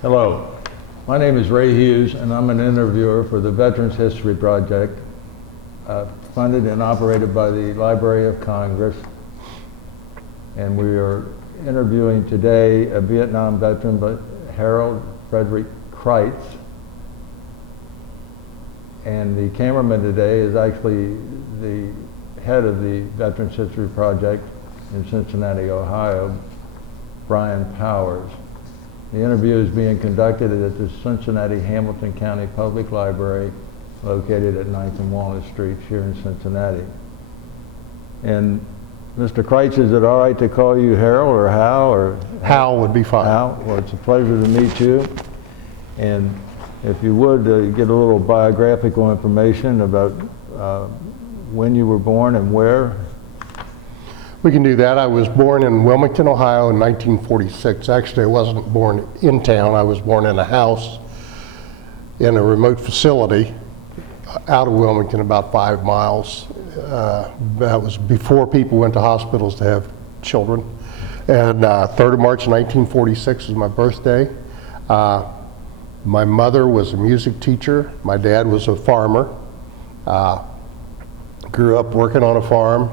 Hello, my name is Ray Hughes and I'm an interviewer for the Veterans History Project, funded and operated by the Library of Congress. And we are interviewing today a Vietnam veteran, but Harold Fredrick Kreitz. And the cameraman today is actually the head of the Veterans History Project in Cincinnati, Ohio, Brian Powers. The interview is being conducted at the Cincinnati Hamilton County Public Library, located at 9th and Walnut Streets here in Cincinnati. And Mr. Kreitz, is it all right to call you Harold or Hal? Or Hal would be fine. Hal, well, it's a pleasure to meet you. And if you would, get a little biographical information about when you were born and where. We can do that. I was born in Wilmington, Ohio in 1946. Actually, I wasn't born in town. I was born in a house in a remote facility out of Wilmington, about 5 miles. That was before people went to hospitals to have children. And 3rd of March 1946 is my birthday. My mother was a music teacher. My dad was a farmer. Grew up working on a farm.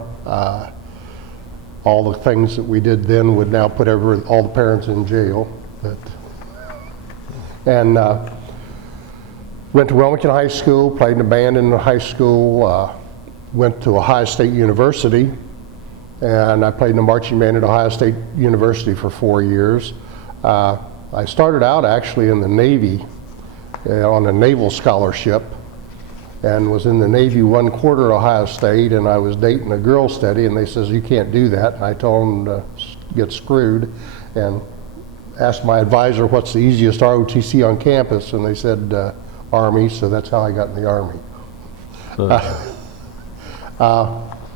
All the things that we did then would now put all the parents in jail. And went to Wilmington High School, played in a band in high school, went to Ohio State University, and I played in the marching band at Ohio State University for 4 years. I started out actually in the Navy on a naval scholarship, and was in the Navy 1 quarter at Ohio State, and I was dating a girl steady, and they says, you can't do that. And I told them to get screwed, and asked my advisor, what's the easiest ROTC on campus? And they said, Army, so that's how I got in the Army.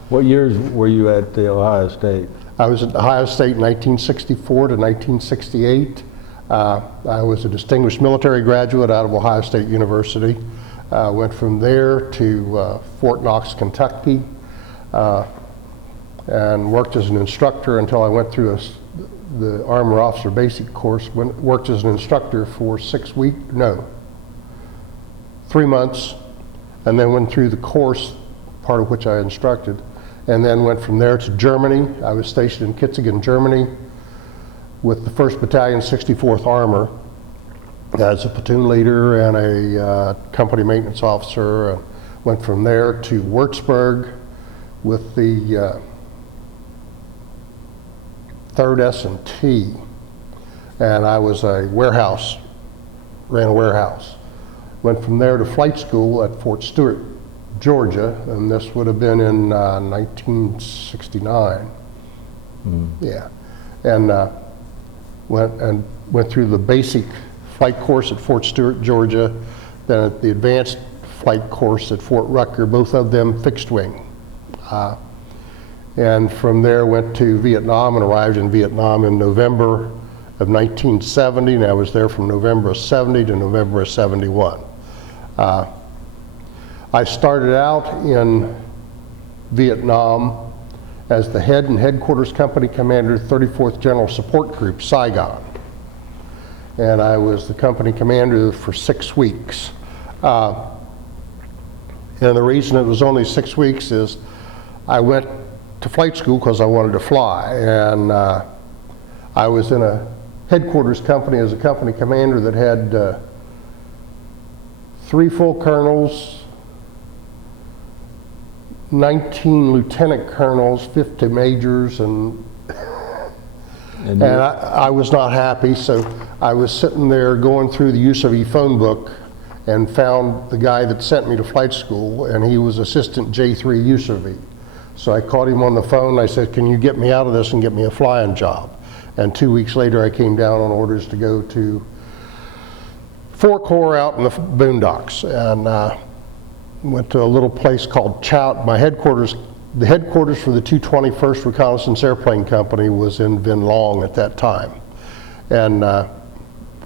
What years were you at the Ohio State? I was at Ohio State 1964 to 1968. I was a distinguished military graduate out of Ohio State University. Went from there to Fort Knox, Kentucky, and worked as an instructor until I went through the Armor Officer Basic course. Worked as an instructor for 3 months, and then went through the course, part of which I instructed, and then went from there to Germany. I was stationed in Kitzingen, Germany, with the 1st Battalion, 64th Armor, as a platoon leader and a company maintenance officer. Went from there to Würzburg with the 3rd S&T, and I was a warehouse, ran a warehouse. Went from there to flight school at Fort Stewart, Georgia, and this would have been in 1969. Yeah, and went through the basic flight course at Fort Stewart, Georgia, then at the advanced flight course at Fort Rucker, both of them fixed wing. And from there went to Vietnam and arrived in Vietnam in November of 1970, and I was there from November of 70 to November of 71. I started out in Vietnam as the head and headquarters company commander, 34th General Support Group, Saigon. And I was the company commander for 6 weeks. And the reason it was only 6 weeks is I went to flight school because I wanted to fly. And I was in a headquarters company as a company commander that had 3 full colonels, 19 lieutenant colonels, 50 majors, and I was not happy, so I was sitting there going through the use of phone book and found the guy that sent me to flight school, and he was Assistant J3 USAV. So I called him on the phone, and I said, can you get me out of this and get me a flying job? And 2 weeks later, I came down on orders to go to 4 Corps out in the boondocks, and went to a little place called Chow. The headquarters for the 221st Reconnaissance Airplane Company was in Vinh Long at that time. And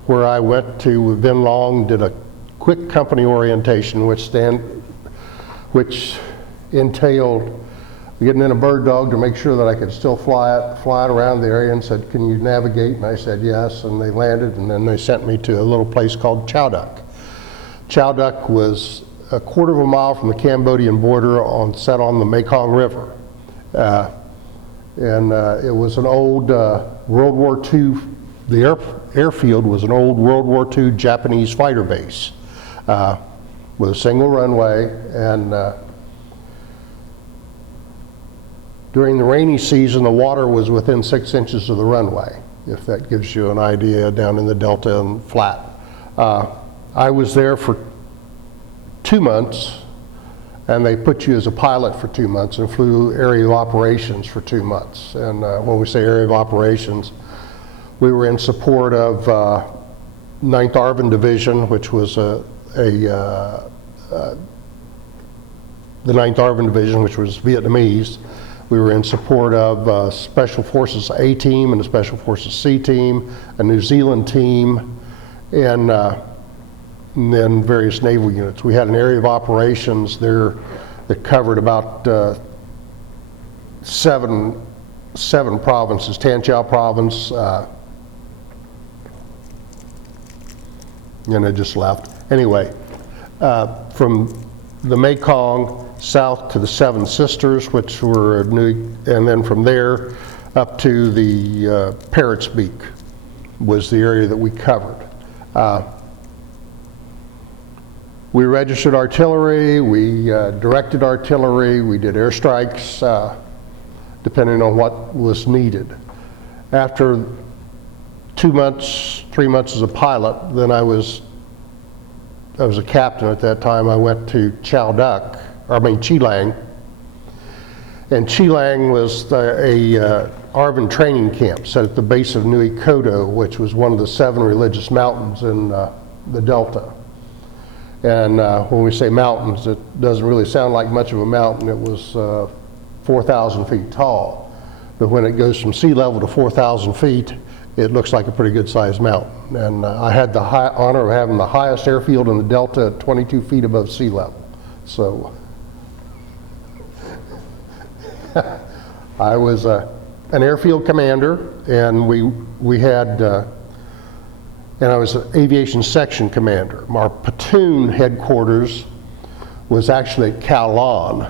where I went to Vinh Long, did a quick company orientation, which entailed getting in a bird dog to make sure that I could still fly it around the area, and said, "Can you navigate?" And I said yes, and they landed, and then they sent me to a little place called Chow Duck. Chow Duck was a quarter of a mile from the Cambodian border set on the Mekong River. It was an old World War II, the airfield was an old World War II Japanese fighter base with a single runway, and during the rainy season the water was within 6 inches of the runway, if that gives you an idea, down in the delta and flat. I was there for 2 months, and they put you as a pilot for 2 months and flew area of operations for 2 months. And when we say area of operations, we were in support of 9th ARVN Division, which was the 9th ARVN Division, which was Vietnamese. We were in support of Special Forces A team and the Special Forces C team, a New Zealand team, and then various naval units. We had an area of operations there that covered about seven provinces. Tan Chau province, and it just left. Anyway, from the Mekong south to the Seven Sisters, which were and then from there up to the Parrot's Beak was the area that we covered. We registered artillery, we directed artillery, we did airstrikes, depending on what was needed. After 2 months, 3 months as a pilot, then I was a captain at that time. I went to Chilang, and Chilang was a ARVN training camp set at the base of Nui Kodo, which was one of the 7 religious mountains in the Delta. And when we say mountains, it doesn't really sound like much of a mountain. It was 4,000 feet tall. But when it goes from sea level to 4,000 feet, it looks like a pretty good sized mountain. And I had the honor of having the highest airfield in the Delta at 22 feet above sea level. So I was an airfield commander, and we had and I was an aviation section commander. Our platoon headquarters was actually at Kowloon,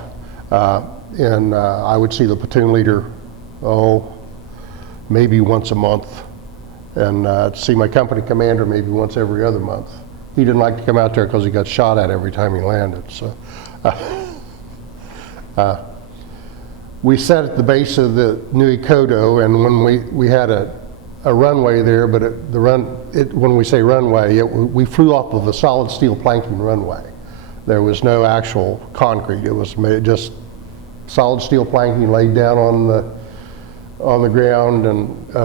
and I would see the platoon leader, maybe once a month, and see my company commander maybe once every other month. He didn't like to come out there because he got shot at every time he landed. So we sat at the base of the Nui Kodo, and when we had a runway there, but when we say runway, we flew off of a solid steel planking runway. There was no actual concrete. It was just solid steel planking laid down on the ground, and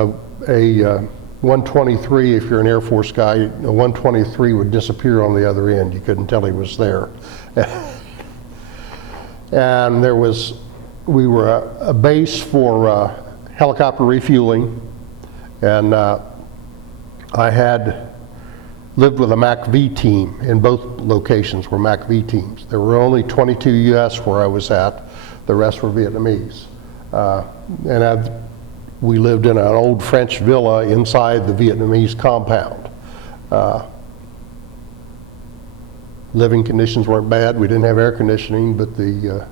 a 123, if you're an Air Force guy, a 123 would disappear on the other end. You couldn't tell he was there. And we were a base for helicopter refueling. And I had lived with a MAC-V team, in both locations were MAC-V teams. There were only 22 US where I was at, the rest were Vietnamese. We lived in an old French villa inside the Vietnamese compound. Living conditions weren't bad. We didn't have air conditioning, but the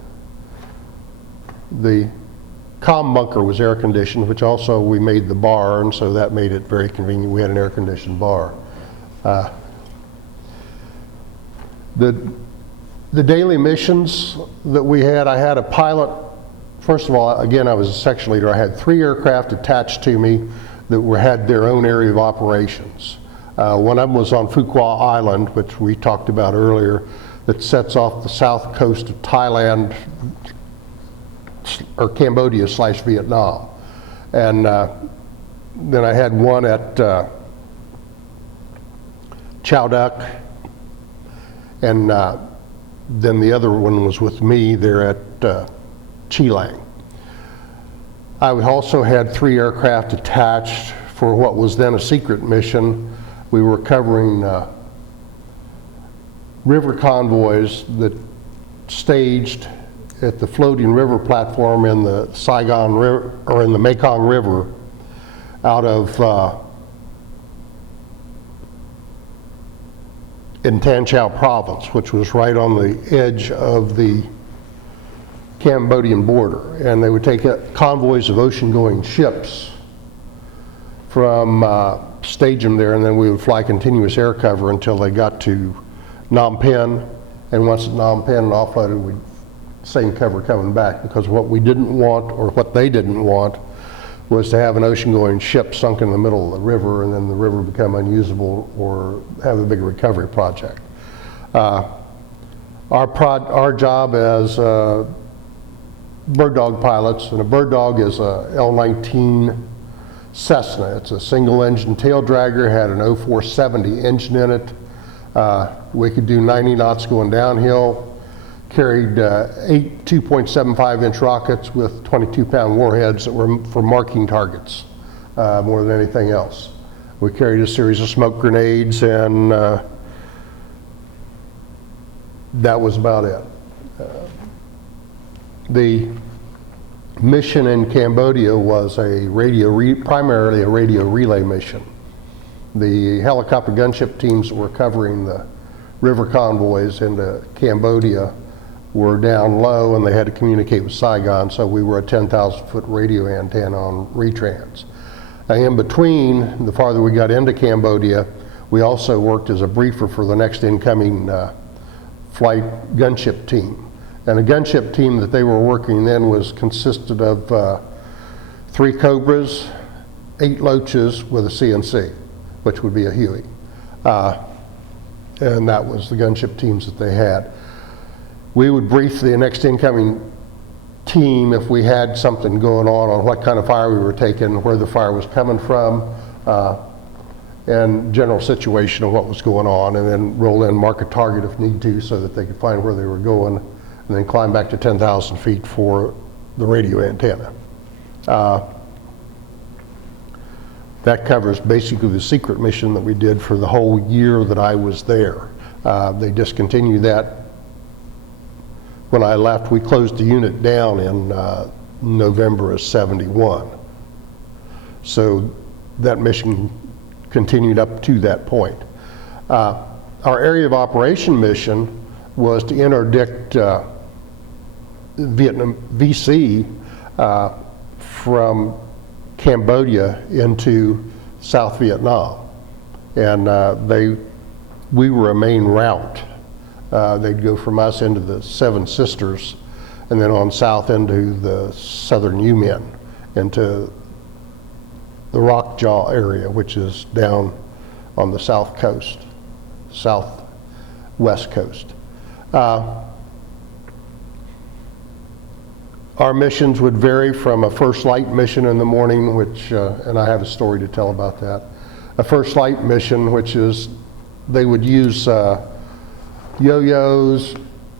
comm bunker was air conditioned, which also we made the bar, and so that made it very convenient. We had an air conditioned bar. The daily missions that we had, I had a pilot. First of all, again, I was a section leader. I had 3 aircraft attached to me that had their own area of operations. One of them was on Phu Quoc Island, which we talked about earlier, that sets off the south coast of Thailand, or Cambodia / Vietnam. And then I had one at Chow Duck, and then the other one was with me there at Chilang. I also had 3 aircraft attached for what was then a secret mission. We were covering river convoys that staged at the floating river platform in the Saigon River, or in the Mekong River, out of in Tan Chau province, which was right on the edge of the Cambodian border. And they would take convoys of ocean-going ships from, stage them there, and then we would fly continuous air cover until they got to Phnom Penh. And once at Phnom Penh and offloaded, we'd same cover coming back, because what we didn't want, or what they didn't want, was to have an ocean-going ship sunk in the middle of the river and then the river become unusable or have a big recovery project. Our job as bird dog pilots, and a bird dog is a L-19 Cessna. It's a single engine tail dragger, had an 0470 engine in it. We could do 90 knots going downhill, carried 8 2.75-inch rockets with 22-pound warheads that were for marking targets more than anything else. We carried a series of smoke grenades, and that was about it. The mission in Cambodia was primarily a radio relay mission. The helicopter gunship teams that were covering the river convoys into Cambodia were down low, and they had to communicate with Saigon, so we were a 10,000-foot radio antenna on retrans. In between, the farther we got into Cambodia, we also worked as a briefer for the next incoming flight gunship team. And a gunship team that they were working then consisted of 3 Cobras, 8 Loaches with a CNC, which would be a Huey. And that was the gunship teams that they had. We would brief the next incoming team if we had something going on what kind of fire we were taking, where the fire was coming from, and general situation of what was going on, and then roll in, mark a target if need to, so that they could find where they were going, and then climb back to 10,000 feet for the radio antenna. That covers basically the secret mission that we did for the whole year that I was there. They discontinued that when I left. We closed the unit down in November of '71. So that mission continued up to that point. Our area of operation mission was to interdict VC from Cambodia into South Vietnam. And we were a main route. They'd go from us into the Seven Sisters, and then on south into the southern U Min, into the Rock Jaw area, which is down on the south coast, southwest coast. Our missions would vary from a first light mission in the morning, which, and I have a story to tell about that. A first light mission, which is, they would use yo-yos,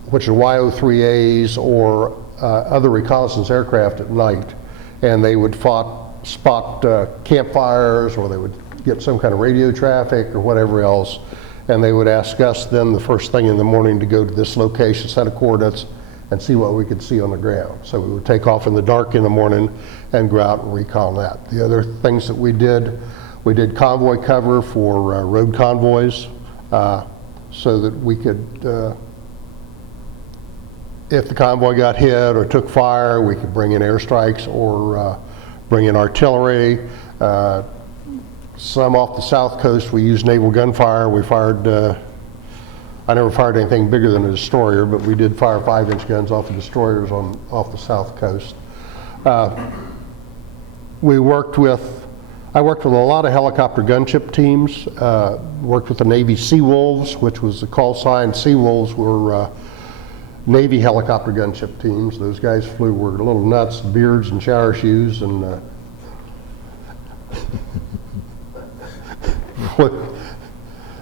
which are YO3As, or other reconnaissance aircraft at night, and they would spot campfires, or they would get some kind of radio traffic or whatever else, and they would ask us then the first thing in the morning to go to this location, set of coordinates, and see what we could see on the ground. So we would take off in the dark in the morning and go out and recon that. The other things that we did convoy cover for road convoys, so that we could, if the convoy got hit or took fire, we could bring in airstrikes or bring in artillery. Some off the south coast, we used naval gunfire. We fired, I never fired anything bigger than a destroyer, but we did fire 5-inch guns off the destroyers off the south coast. I worked with a lot of helicopter gunship teams, worked with the Navy Seawolves, which was the call sign. Seawolves were Navy helicopter gunship teams. Those guys were a little nuts, beards and shower shoes, and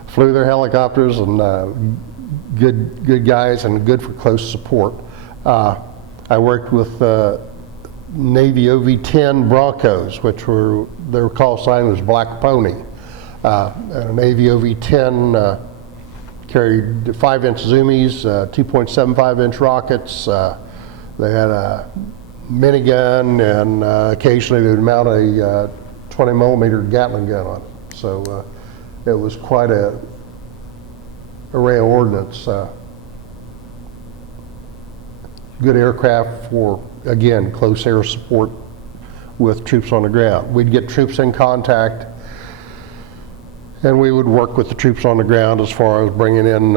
flew their helicopters, and good guys and good for close support. I worked with Navy OV-10 Broncos, which their call sign was Black Pony. And a Navy OV-10 carried 5-inch zoomies, 2.75-inch rockets, They had a minigun, and occasionally they would mount a 20 millimeter Gatling gun on it. So it was quite a array of ordnance. Good aircraft for, again, close air support with troops on the ground. We'd get troops in contact, and we would work with the troops on the ground as far as bringing in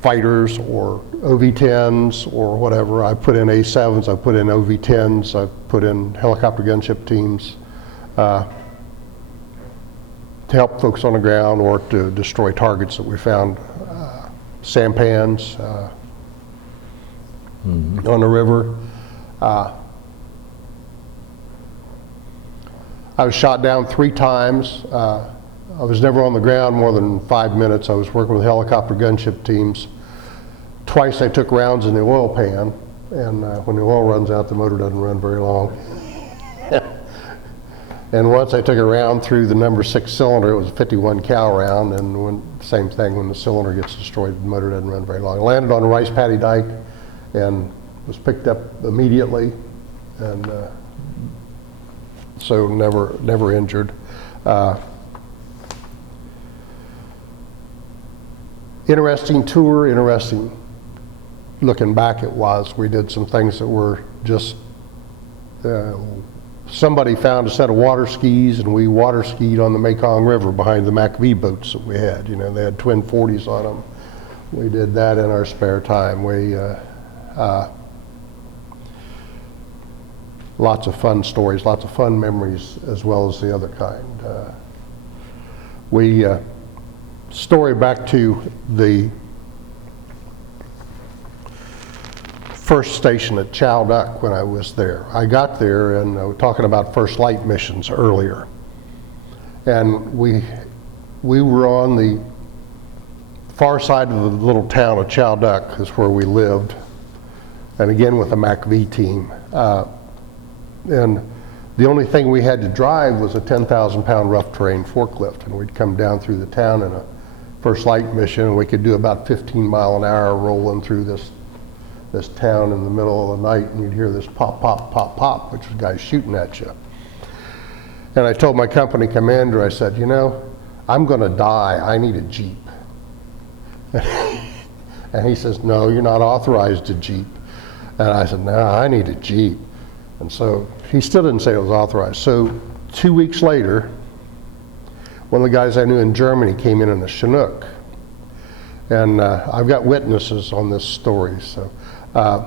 fighters or OV-10s or whatever. I put in A-7s, I put in OV-10s, I put in helicopter gunship teams to help folks on the ground or to destroy targets that we found, sampans on the river. I was shot down 3 times. I was never on the ground more than 5 minutes. I was working with helicopter gunship teams. Twice I took rounds in the oil pan, and when the oil runs out, the motor doesn't run very long. And once I took a round through the number 6 cylinder. It was a 51 cal round, and same thing, when the cylinder gets destroyed, the motor doesn't run very long. I landed on a rice paddy dike and was picked up immediately, and so never injured. Interesting tour, interesting looking back it was. We did some things that were just, somebody found a set of water skis, and we water skied on the Mekong River behind the MACV boats that we had. You know, they had twin 40s on them. We did that in our spare time. We, lots of fun stories, lots of fun memories, as well as the other kind. Story back to the first station at Chow Duck when I was there. I got there, and we're talking about first light missions earlier. And we were on the far side of the little town of Chow Duck, is where we lived, and again with a MACV team. And the only thing we had to drive was a 10,000-pound rough terrain forklift, and we'd come down through the town in a first light mission, and we could do about 15 mile an hour rolling through this town in the middle of the night, and you'd hear this pop, pop, pop, pop, which was guys shooting at you. And I told my company commander, I said, you know, I'm gonna die, I need a Jeep. And he says, no, you're not authorized to Jeep. And I said, no, I need a Jeep. And so he still didn't say it was authorized. So 2 weeks later, one of the guys I knew in Germany came in a Chinook. And I've got witnesses on this story. So I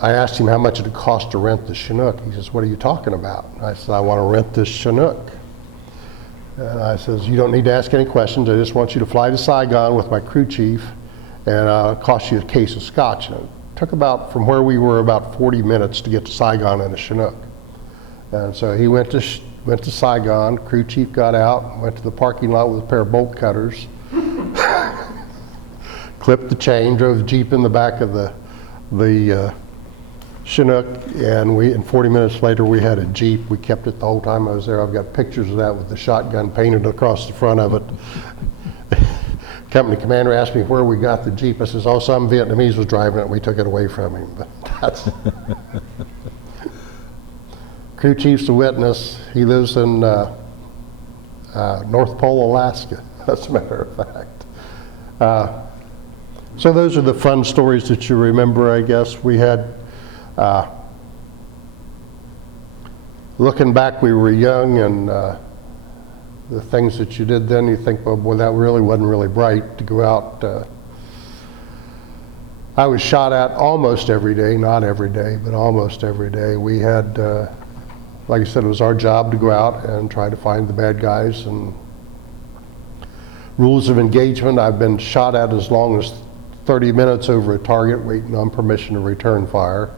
asked him how much it cost to rent the Chinook. He says, what are you talking about? And I said, I want to rent this Chinook. And I says, you don't need to ask any questions. I just want you to fly to Saigon with my crew chief, and it'll cost you a case of scotch. And it took about, from where we were, about 40 minutes to get to Saigon in a Chinook. And so he went to Saigon, crew chief got out, went to the parking lot with a pair of bolt cutters, clipped the chain, drove the Jeep in the back of the Chinook, and 40 minutes later we had a Jeep. We kept it the whole time I was there. I've got pictures of that with the shotgun painted across the front of it. Company commander asked me where we got the Jeep. I says, oh, some Vietnamese was driving it, we took it away from him. But that's crew chief's a witness. He lives in North Pole, Alaska, as a matter of fact. So those are the fun stories that you remember, I guess. We had, looking back, we were young, and the things that you did then, you think, well, boy, that really wasn't really bright to go out. I was shot at almost every day, not every day, but almost every day. We had, like I said, it was our job to go out and try to find the bad guys. And rules of engagement, I've been shot at as long as 30 minutes over a target waiting on permission to return fire.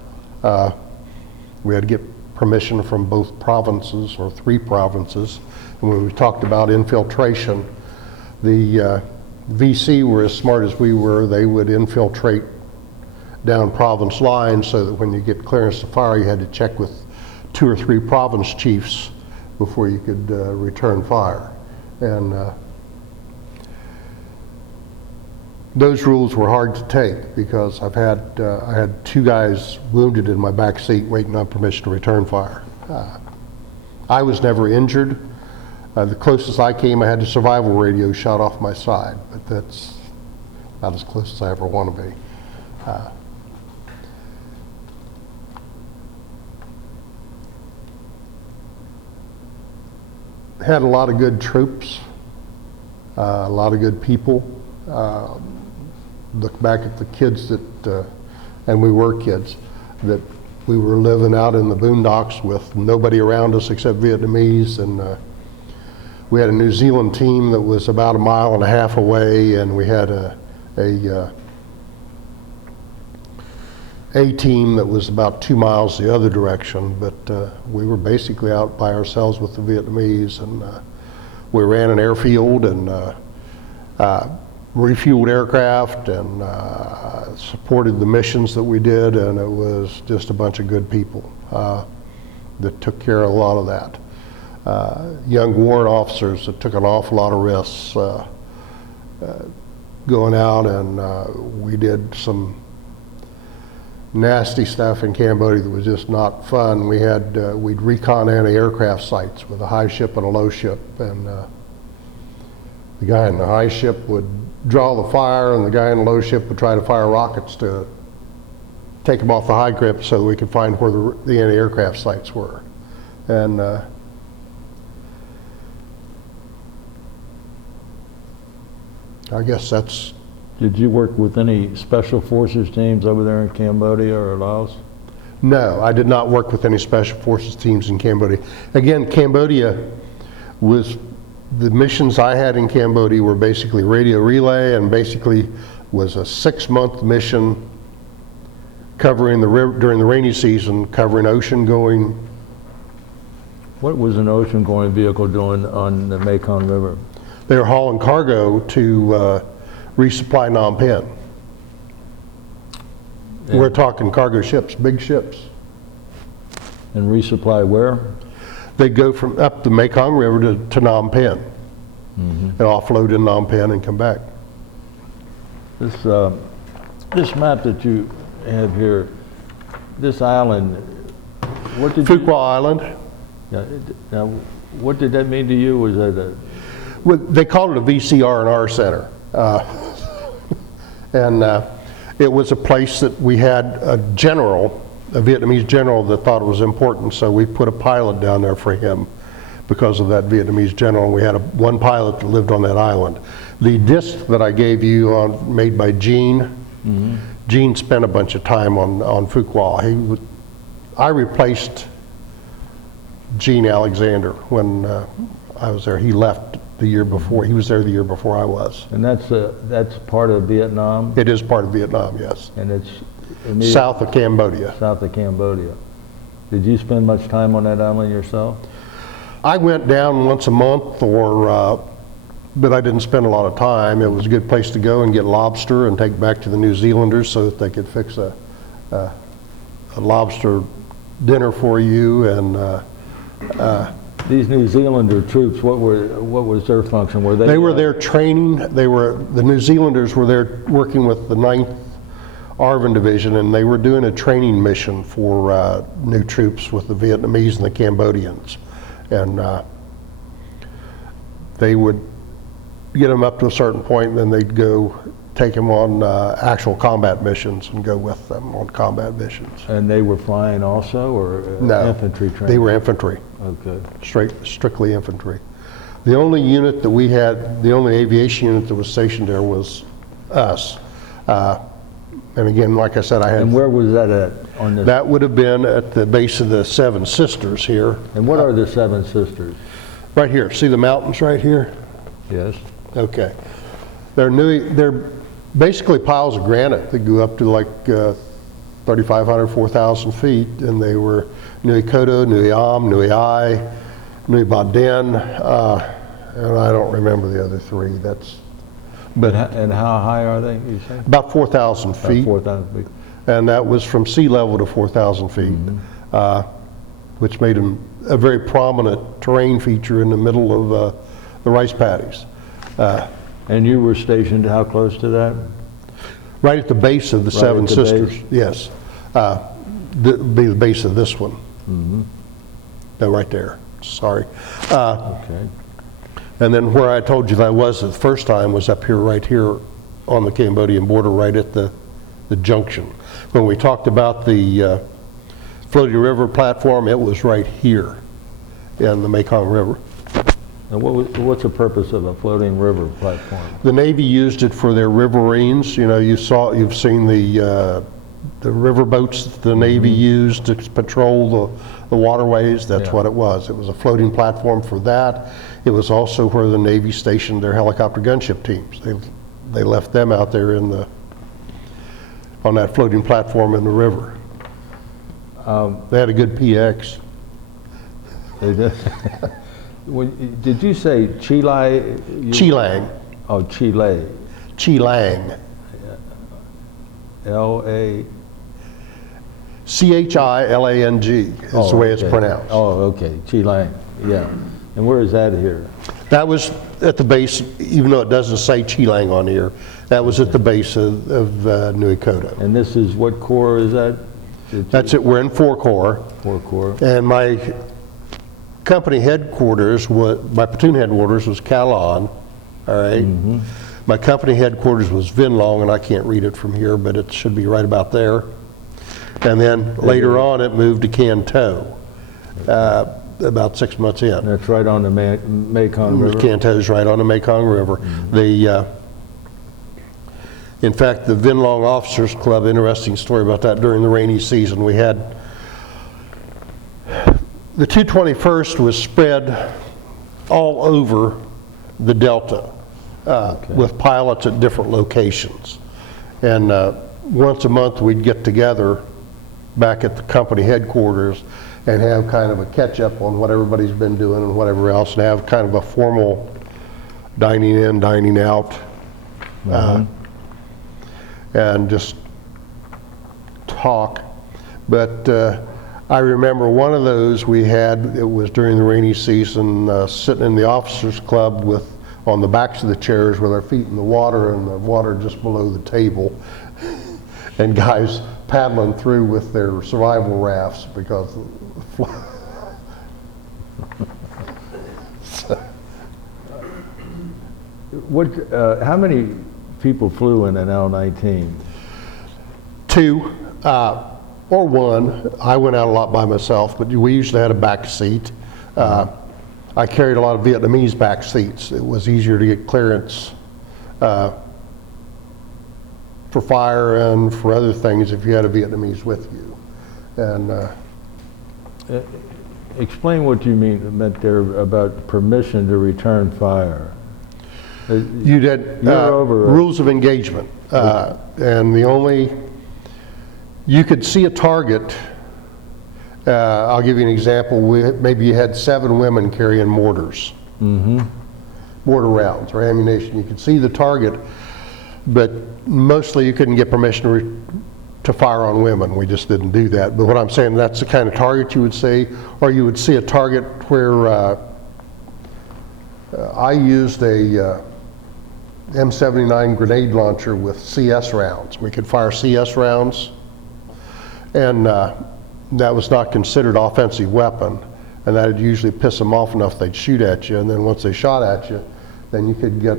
We had to get permission from both provinces, or 3 provinces. And when we talked about infiltration, the VC were as smart as we were. They would infiltrate down province lines so that when you get clearance to fire, you had to check with 2 or 3 province chiefs before you could return fire. And those rules were hard to take because I had 2 guys wounded in my back seat waiting on permission to return fire. I was never injured. The closest I came, I had the survival radio shot off my side, but that's about as close as I ever want to be. Had a lot of good troops, a lot of good people. Look back at the kids that, and we were kids, that we were living out in the boondocks with nobody around us except Vietnamese, and we had a New Zealand team that was about 1.5 miles away, and we had a team that was about 2 miles the other direction, but we were basically out by ourselves with the Vietnamese, and we ran an airfield and refueled aircraft and supported the missions that we did, and it was just a bunch of good people that took care of a lot of that. Young warrant officers that took an awful lot of risks going out, and we did some nasty stuff in Cambodia that was just not fun. We'd recon anti-aircraft sites with a high ship and a low ship, and the guy in the high ship would draw the fire, and the guy in the low ship would try to fire rockets to take them off the high grip so that we could find where the anti-aircraft sites were. And I guess that's... Did you work with any special forces teams over there in Cambodia or Laos? No, I did not work with any special forces teams in Cambodia. Again, Cambodia was, the missions I had in Cambodia were basically radio relay, and basically was a 6-month mission covering the river during the rainy season, covering ocean going. What was an ocean going vehicle doing on the Mekong River? They were hauling cargo to resupply Phnom Penh. We're talking cargo ships, big ships. And resupply where? They go from up the Mekong River to Phnom Penh, and offload in Phnom Penh and come back. This map that you have here, this island, what did Phu Quoc Island. Now, what did that mean to you? Was that a... Well, they called it a VCR&R center. And it was a place that we had a general, a Vietnamese general that thought it was important, so we put a pilot down there for him because of that Vietnamese general, and we had one pilot that lived on that island. The disc that I gave you made by Gene, Gene spent a bunch of time on Phu Quoc. I replaced Gene Alexander when I was there. He left the year before. He was there the year before I was. And that's part of Vietnam? It is part of Vietnam, yes. And it's south of Cambodia. South of Cambodia. Did you spend much time on that island yourself? I went down once a month, but I didn't spend a lot of time. It was a good place to go and get lobster and take back to the New Zealanders so that they could fix a lobster dinner for you. And these New Zealander troops, what was their function? Were they? They were there training. The New Zealanders were there working with the 9th ARVN Division, and they were doing a training mission for new troops with the Vietnamese and the Cambodians. And they would get them up to a certain point, and then they'd go take them on actual combat missions and go with them on combat missions. And they were flying also, or no, infantry training? They were infantry. Okay. Strictly infantry. The only unit that we had, the only aviation unit that was stationed there was us. And again, like I said, I had... And where was that at? On this? That would have been at the base of the Seven Sisters here. And what are the Seven Sisters? Right here. See the mountains right here? Yes. Okay. They're basically piles of granite that go up to like 3,500, 4,000 feet, and they were Nui Koto, Nui Am, Nui Ai, Nui Ba Den, and I don't remember the other three. And how high are they, you say? About 4,000 feet. 4,000 feet. And that was from sea level to 4,000 feet, which made them a very prominent terrain feature in the middle of the rice paddies. And you were stationed how close to that? Right at the base of the Seven at the Sisters, base? yes. Be the base of this one. No, right there, sorry. Okay. And then where I told you that I was the first time was up here, right here on the Cambodian border, right at the junction. When we talked about the floating river platform, it was right here in the Mekong River. And what's the purpose of a floating river platform? The Navy used it for their riverines. You know, you've seen the river boats that the Navy used to patrol the waterways. That's Yeah. what it was. It was a floating platform for that. It was also where the Navy stationed their helicopter gunship teams. They left them out there on that floating platform in the river. They had a good PX. They did. Did you say Chile? Chilang. Oh, Chile. Chilang. L-A. Chilang is the way it's pronounced. Oh, okay, Chilang, yeah. And where is that here? That was at the base, even though it doesn't say Chilang on here, that was at the base of New Ekoto. And this is, what corps is that? That's it, we're in 4 Corps. 4 Corps. And my company headquarters, my platoon headquarters was Calon, all right? My company headquarters was Vinlong, and I can't read it from here, but it should be right about there. And then later on, it moved to Canto, about 6 months in. That's right on the Mekong River? Canto's right on the Mekong River. In fact, the Vinlong Officers Club, interesting story about that, during the rainy season, we had, the 221st was spread all over the Delta with pilots at different locations. And once a month we'd get together back at the company headquarters and have kind of a catch-up on what everybody's been doing and whatever else, and have kind of a formal dining in, dining out, and just talk. But I remember one of those we had, it was during the rainy season, sitting in the officers club on the backs of the chairs with our feet in the water and the water just below the table, and guys paddling through with their survival rafts because how many people flew in an L-19? 2 or 1. I went out a lot by myself, but we usually had a back seat. I carried a lot of Vietnamese back seats. It was easier to get clearance for fire and for other things if you had a Vietnamese with you. And explain what you meant there about permission to return fire. You did rules of engagement, and you could see a target. I'll give you an example. Maybe you had 7 women carrying mortars, mortar rounds or ammunition. You could see the target, but mostly you couldn't get permission to fire on women. We just didn't do that. But what I'm saying, that's the kind of target you would see, or you would see a target where I used a M79 grenade launcher with CS rounds. We could fire CS rounds, and that was not considered offensive weapon, and that would usually piss them off enough they'd shoot at you, and then once they shot at you, then you could get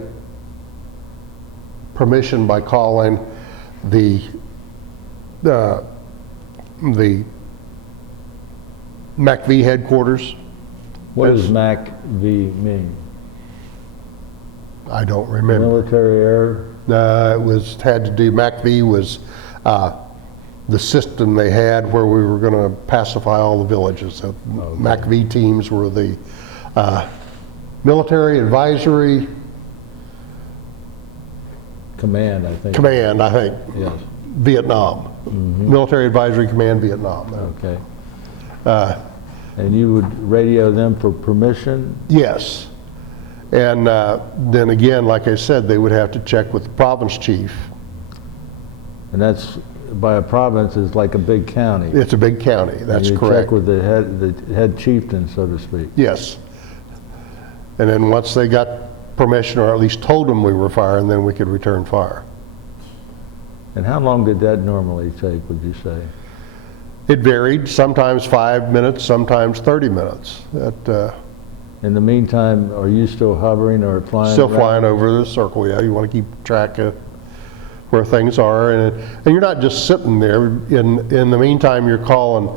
permission by calling the MACV headquarters. What does MACV mean? I don't remember. Military air? MACV was the system they had where we were going to pacify all the villages. So MACV teams were the military advisory command, I think. Yes. Vietnam. Military Advisory Command, Vietnam. Okay. And you would radio them for permission? Yes. And then again, like I said, they would have to check with the province chief. And that's, by a province, is like a big county. It's a big county, that's and you correct. Check with the head chieftain, so to speak. Yes. And then once they got permission, or at least told them we were firing, then we could return fire. And how long did that normally take, would you say? It varied, sometimes 5 minutes, sometimes 30 minutes. In the meantime, are you still hovering or flying Still around? flying over the circle, yeah. You want to keep track of where things are. And you're not just sitting there. In the meantime, you're calling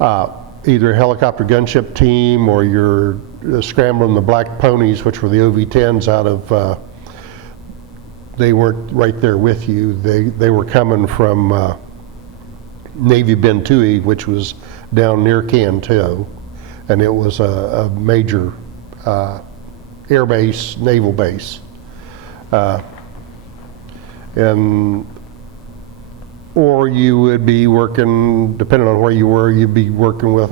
either a helicopter gunship team, or you're scrambling the Black Ponies, which were the OV-10s out of, they weren't right there with you. They were coming from Navy Bentui, which was down near Canto, and it was a major air base, naval base. Or you would be working, depending on where you were, you'd be working with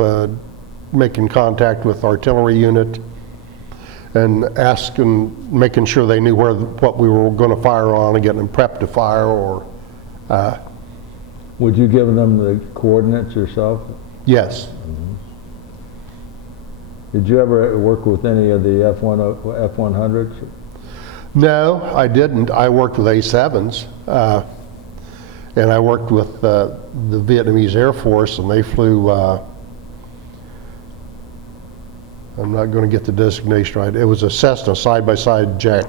making contact with artillery unit and making sure they knew what we were going to fire on and getting them prepped to fire. Or would you give them the coordinates yourself? yes. Mm-hmm. Did you ever work with any of the F-100s? No, I didn't. I worked with A-7s, and I worked with the Vietnamese Air Force, and they flew, I'm not going to get the designation right, it was a Cessna side-by-side jet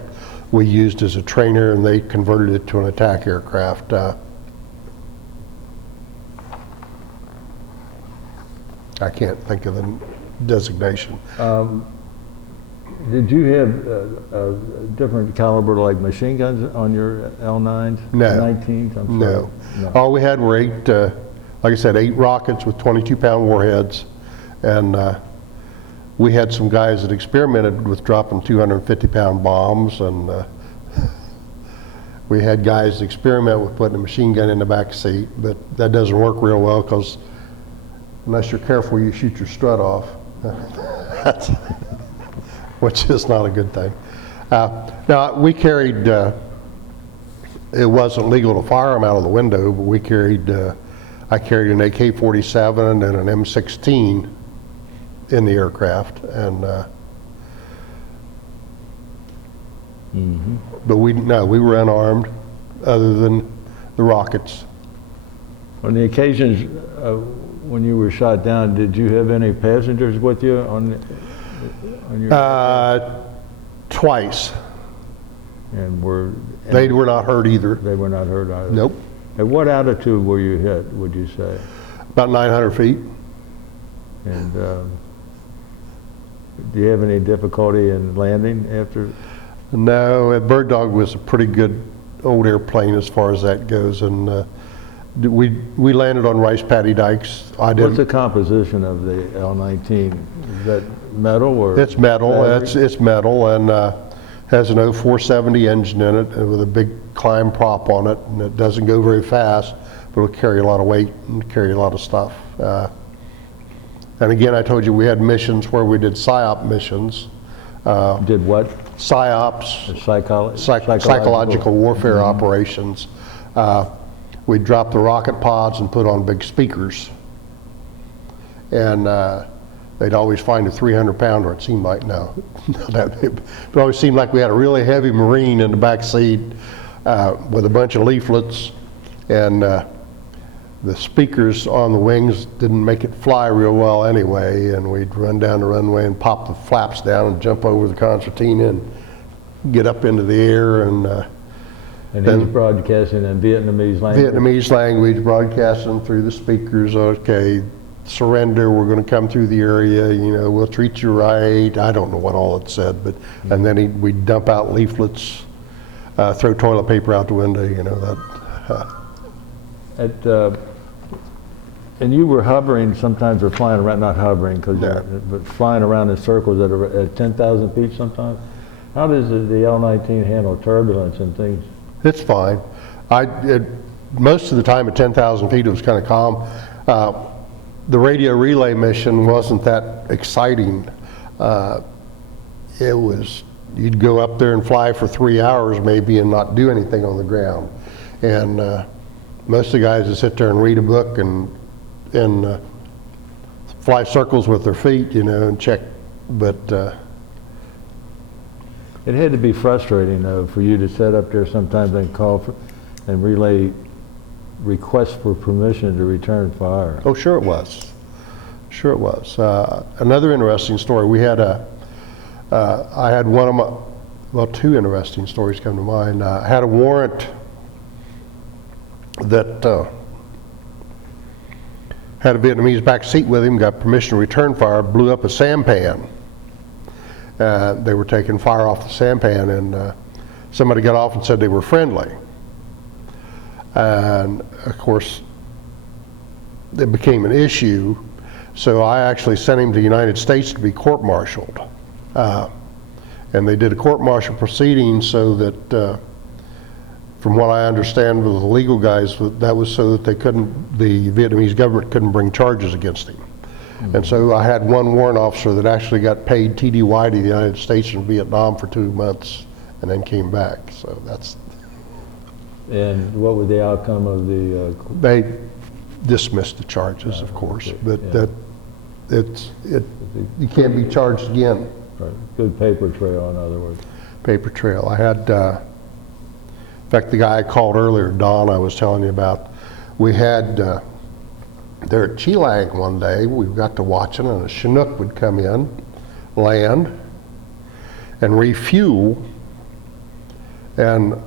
we used as a trainer, and they converted it to an attack aircraft. I can't think of the designation. Did you have a different caliber like machine guns on your L9s? No. 19s? I'm sorry. No. All we had were like I said, 8 rockets with 22-pound warheads. And we had some guys that experimented with dropping 250-pound bombs. And we had guys that experiment with putting a machine gun in the back seat. But that doesn't work real well, because unless you're careful, you shoot your strut off. Which is not a good thing. Now, we carried, it wasn't legal to fire them out of the window, but we carried, I carried an AK-47 and an M16 in the aircraft. And but we were unarmed, other than the rockets. On the occasions when you were shot down, did you have any passengers with you on your twice. And they were not hurt either. They were not hurt either? Nope. At what altitude were you hit, would you say? About 900 feet. And do you have any difficulty in landing after? No, Bird Dog was a pretty good old airplane as far as that goes, and we landed on rice paddy dikes. What's the composition of the L-19? Is that metal or? It's metal. It's metal, and has an 0470 engine in it, and with a big climb prop on it, and it doesn't go very fast, but it'll carry a lot of weight and carry a lot of stuff. And again, I told you we had missions where we did PSYOP missions. Did what? PSYOPs. Psychological warfare operations. We'd drop the rocket pods and put on big speakers. And they'd always find a 300-pounder, it seemed like. No. It always seemed like we had a really heavy Marine in the back seat with a bunch of leaflets, and the speakers on the wings didn't make it fly real well anyway, and we'd run down the runway and pop the flaps down and jump over the concertina and get up into the air. And then he's broadcasting in Vietnamese language? Vietnamese language, broadcasting through the speakers. Okay, surrender, we're going to come through the area, you know, we'll treat you right. I don't know what all it said, but, and then we'd dump out leaflets, throw toilet paper out the window, you know, that. And you were hovering sometimes, or flying around, not hovering, but flying around in circles at 10,000 feet sometimes. How does the L-19 handle turbulence and things? It's fine. Most of the time at 10,000 feet it was kind of calm. The radio relay mission wasn't that exciting. It was, you'd go up there and fly for 3 hours maybe and not do anything on the ground. And most of the guys would sit there and read a book and fly circles with their feet, you know, and check. But it had to be frustrating, though, for you to sit up there sometimes and call and relay request for permission to return fire. Oh, sure it was. Sure it was. Another interesting story, we had I had one of my, well, two interesting stories come to mind. I had a warrant that had a Vietnamese back seat with him, got permission to return fire, blew up a sampan. They were taking fire off the sampan, and somebody got off and said they were friendly. And of course, it became an issue, so I actually sent him to the United States to be court-martialed. And they did a court-martial proceeding so that, from what I understand with the legal guys, that was so that they couldn't, the Vietnamese government couldn't bring charges against him. Mm-hmm. And so I had one warrant officer that actually got paid TDY to the United States in Vietnam for 2 months and then came back. So that's. And what was the outcome of the? They dismissed the charges, of course, okay. but Yeah. you can't be charged again. Right. Good paper trail, in other words. Paper trail. I had, in fact, the guy I called earlier, Don, I was telling you about, we had, there at Chilang one day, we got to watching, and a Chinook would come in, land, and refuel, and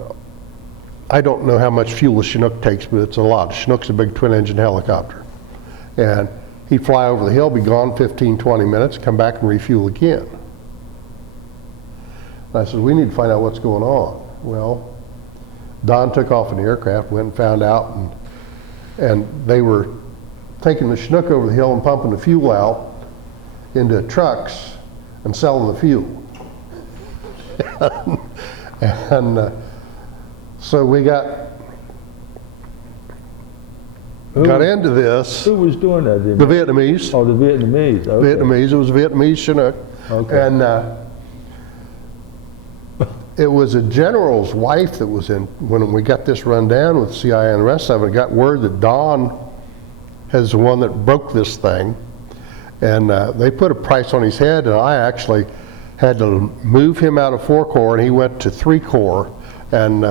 I don't know how much fuel a Chinook takes, but it's a lot. A Chinook's a big twin-engine helicopter. And he'd fly over the hill, be gone 15, 20 minutes, come back and refuel again. And I said, we need to find out what's going on. Well, Don took off in the aircraft, went and found out, and they were taking the Chinook over the hill and pumping the fuel out into trucks and selling the fuel. And so we got into this. Who was doing that? The Vietnamese. Oh, the Vietnamese. Okay. Vietnamese. It was a Vietnamese Chinook. Okay. And it was a general's wife that was in, when we got this run down with CIA and the rest of it, got word that Don is the one that broke this thing. And they put a price on his head, and I actually had to move him out of 4 Corps, and he went to 3 Corps. And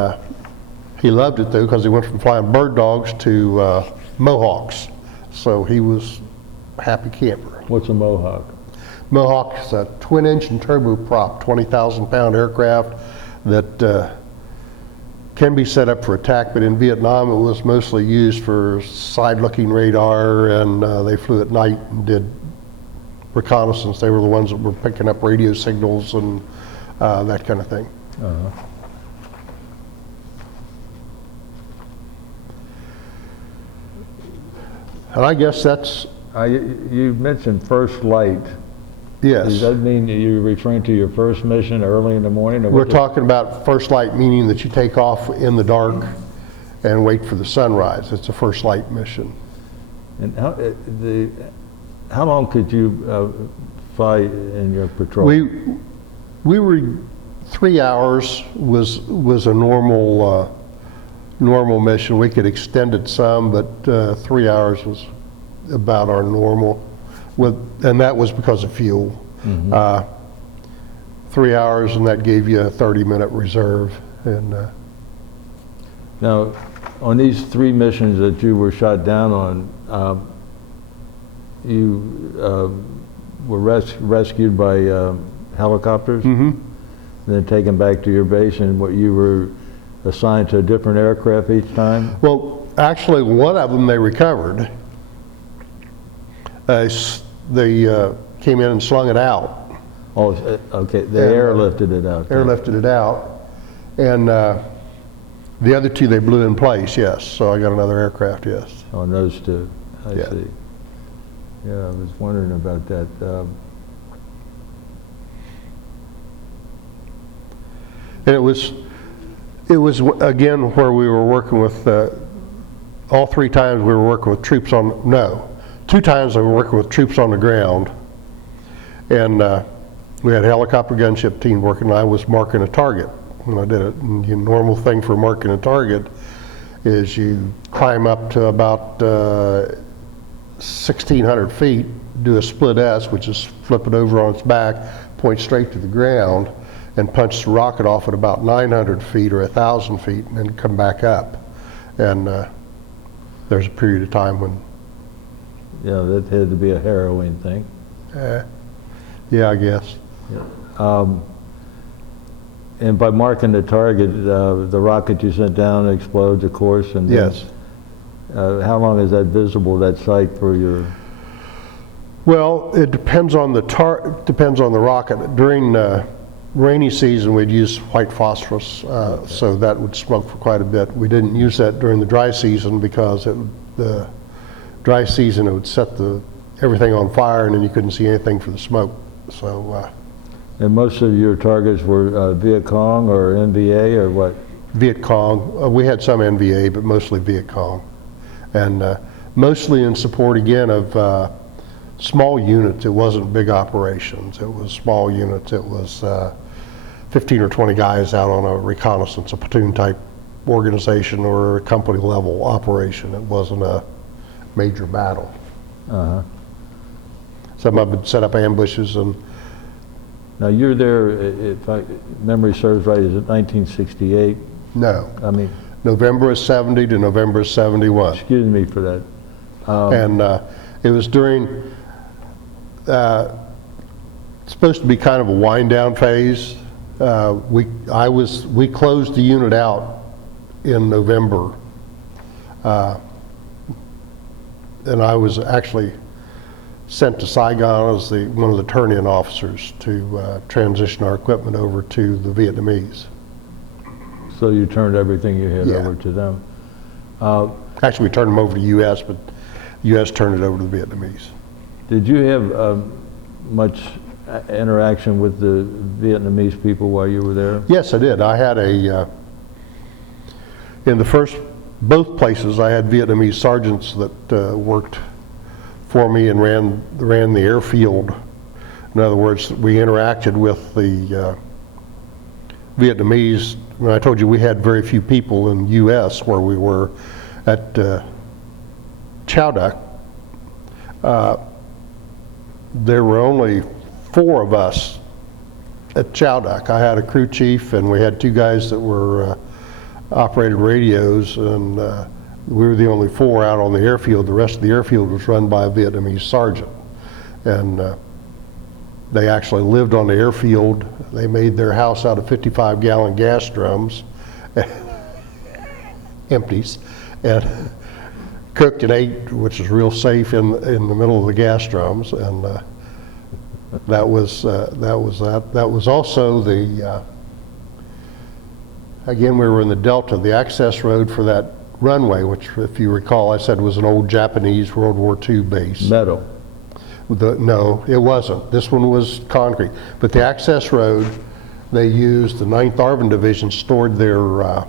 he loved it, though, because he went from flying bird dogs to Mohawks. So he was a happy camper. What's a Mohawk? Mohawk is a twin-engine turboprop, 20,000-pound aircraft that can be set up for attack, but in Vietnam it was mostly used for side-looking radar, and they flew at night and did reconnaissance. They were the ones that were picking up radio signals and that kind of thing. Uh-huh. And I guess that's... You mentioned first light. Yes. Does that mean that you're referring to your first mission early in the morning? Or We're talking about first light, meaning that you take off in the dark and wait for the sunrise. It's a first light mission. And how long could you fly in your patrol? We were 3 hours was a normal mission. We could extend it some, but 3 hours was about our normal. And that was because of fuel. Mm-hmm. 3 hours, and that gave you a 30-minute reserve. And now, on these 3 missions that you were shot down on, you were rescued by helicopters, mm-hmm. and then taken back to your base, and what you were assigned to a different aircraft each time? Well, actually, one of them they recovered. They came in and slung it out. Oh, okay. They airlifted it out. Airlifted it out, and the other 2 they blew in place. Yes, so I got another aircraft. Yes. On those 2, I Yeah. see. Yeah, I was wondering about that. And it was again where we were working with. All 3 times we were working with troops on. No. 2 times I was working with troops on the ground, and we had a helicopter gunship team working, and I was marking a target when I did it. And the normal thing for marking a target is you climb up to about 1,600 feet, do a split S, which is flip it over on its back, point straight to the ground, and punch the rocket off at about 900 feet or 1,000 feet, and then come back up. And there's a period of time when, Yeah, that had to be a harrowing thing. yeah, I guess. And by marking the target, the rocket you sent down explodes, of course, and then, Yes. how long is that visible, that site, for your? Well, it depends on the rocket. During rainy season, we'd use white phosphorus, so that would smoke for quite a bit. We didn't use that during the dry season because the dry season it would set everything on fire, and then you couldn't see anything for the smoke. So. And most of your targets were Viet Cong or NVA or what? Viet Cong. We had some NVA, but mostly Viet Cong, and mostly in support again of small units. It wasn't big operations. It was small units. It was 15 or 20 guys out on a reconnaissance, a platoon type organization or a company level operation. It wasn't a major battle. Uh-huh. Some of them would set up ambushes. And Now you're there, if memory serves right, is it 1968? no, I mean, November of 70 to November of 71. excuse me for that. And it was during, it's supposed to be kind of a wind down phase. We closed the unit out in November, and I was actually sent to Saigon as one of the turn-in officers to transition our equipment over to the Vietnamese. So you turned everything you had Yeah. over to them. Actually, we turned them over to U.S., but U.S. turned it over to the Vietnamese. Did you have much interaction with the Vietnamese people while you were there? Yes, I did. I had in both places, I had Vietnamese sergeants that worked for me and ran the airfield. In other words, we interacted with the Vietnamese. When I told you we had very few people in U.S. where we were at Chow Duck, there were only 4 of us at Chow Duck. I had a crew chief, and we had 2 guys that were operated radios, and we were the only 4 out on the airfield. The rest of the airfield was run by a Vietnamese sergeant, and they actually lived on the airfield. They made their house out of 55-gallon gas drums, empties, and cooked and ate, which is real safe in the middle of the gas drums. And that was that. That was also the again, we were in the Delta. The access road for that runway, which, if you recall, I said was an old Japanese World War II base. Metal. No, it wasn't. This one was concrete. But the access road, they used, the 9th ARVN Division stored their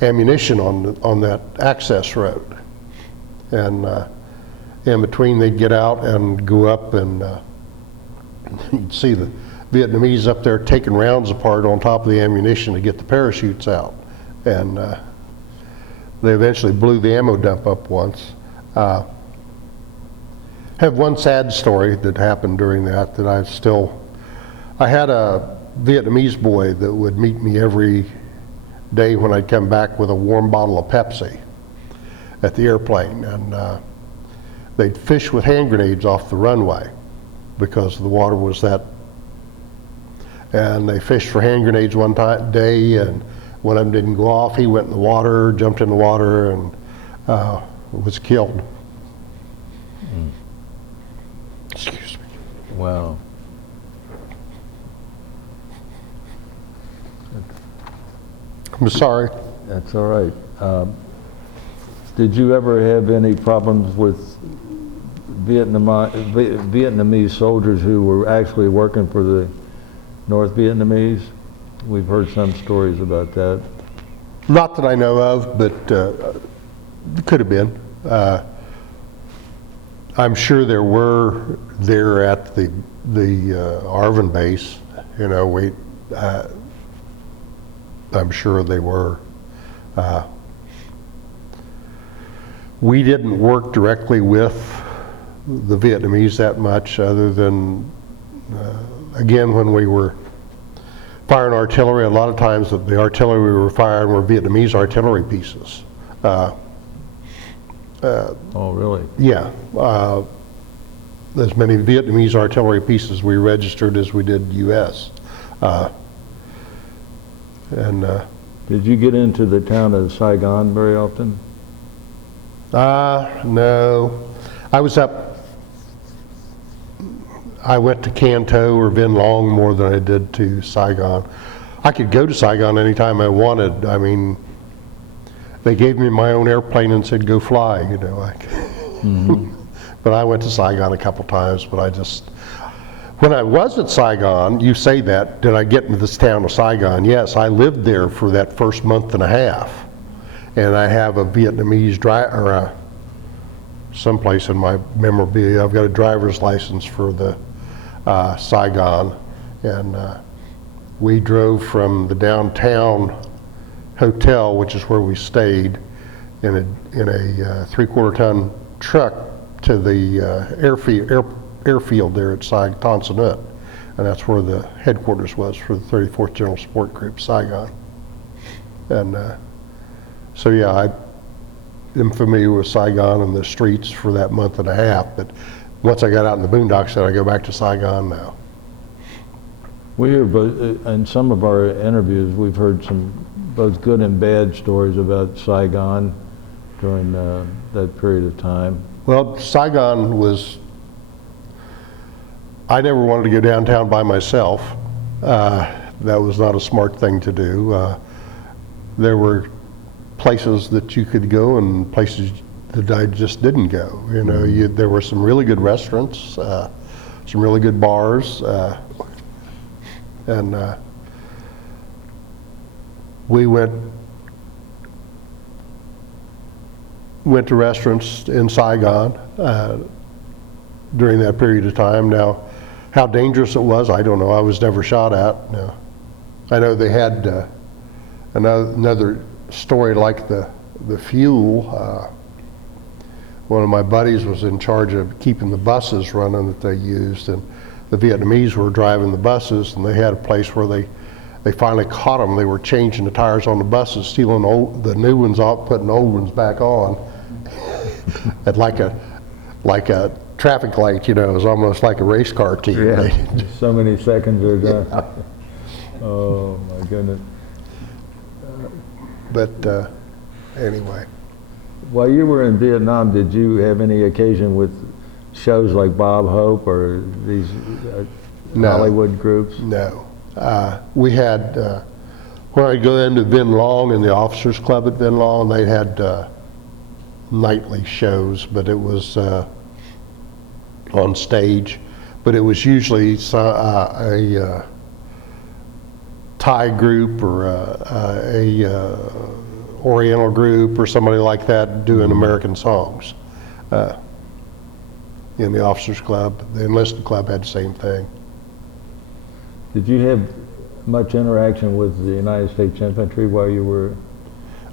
ammunition on that access road. And in between, they'd get out and go up, and you'd see the Vietnamese up there taking rounds apart on top of the ammunition to get the parachutes out. And they eventually blew the ammo dump up once. Have one sad story that happened during that I had a Vietnamese boy that would meet me every day when I'd come back with a warm bottle of Pepsi at the airplane, and they'd fish with hand grenades off the runway because the water was that, and they fished for hand grenades one day, and one of them didn't go off. He went in the water, jumped in the water, and was killed. Excuse me. Wow. I'm sorry. That's all right. Did you ever have any problems with Vietnamese soldiers who were actually working for the North Vietnamese? We've heard some stories about that. Not that I know of, but it could have been. I'm sure there were there at the ARVN base. You know, I'm sure they were. We didn't work directly with the Vietnamese that much, other than again, when we were firing artillery, a lot of times the artillery we were firing were Vietnamese artillery pieces. Oh, really? Yeah. As many Vietnamese artillery pieces we registered as we did U.S. Did you get into the town of Saigon very often? No. I went to Canto or Vinh Long more than I did to Saigon. I could go to Saigon anytime I wanted. I mean, they gave me my own airplane and said, go fly, you know. But I went to Saigon a couple times, but when I was at Saigon, you say that, did I get into this town of Saigon? Yes, I lived there for that first month and a half. And I have a Vietnamese someplace in my memorabilia, I've got a driver's license for the Saigon. And we drove from the downtown hotel, which is where we stayed, in a 3/4 ton truck to the airfield there at Saigon, and that's where the headquarters was for the 34th General Support Group, Saigon. And so yeah, I am familiar with Saigon and the streets for that month and a half, but once I got out in the boondocks, then I go back to Saigon now. We hear, in some of our interviews, we've heard some both good and bad stories about Saigon during that period of time. Well, Saigon was, I never wanted to go downtown by myself. That was not a smart thing to do. There were places that you could go and places that I just didn't go. You know, there were some really good restaurants, some really good bars, and we went to restaurants in Saigon during that period of time. Now, how dangerous it was, I don't know. I was never shot at. No. I know they had another story like the fuel. One of my buddies was in charge of keeping the buses running that they used, and the Vietnamese were driving the buses, and they had a place where they finally caught them. They were changing the tires on the buses, stealing the new ones off, putting old ones back on. At like a traffic light, you know, it was almost like a race car team. Yeah, so many seconds are done. Oh my goodness. But anyway. While you were in Vietnam, did you have any occasion with shows like Bob Hope or these Hollywood groups? No. We had, where I'd go into Vinh Long and the Officers Club at Vinh Long, they had nightly shows, but it was on stage. But it was usually a Thai group or a Oriental group or somebody like that doing American songs in the Officers Club. The Enlisted Club had the same thing. Did you have much interaction with the United States Infantry while you were?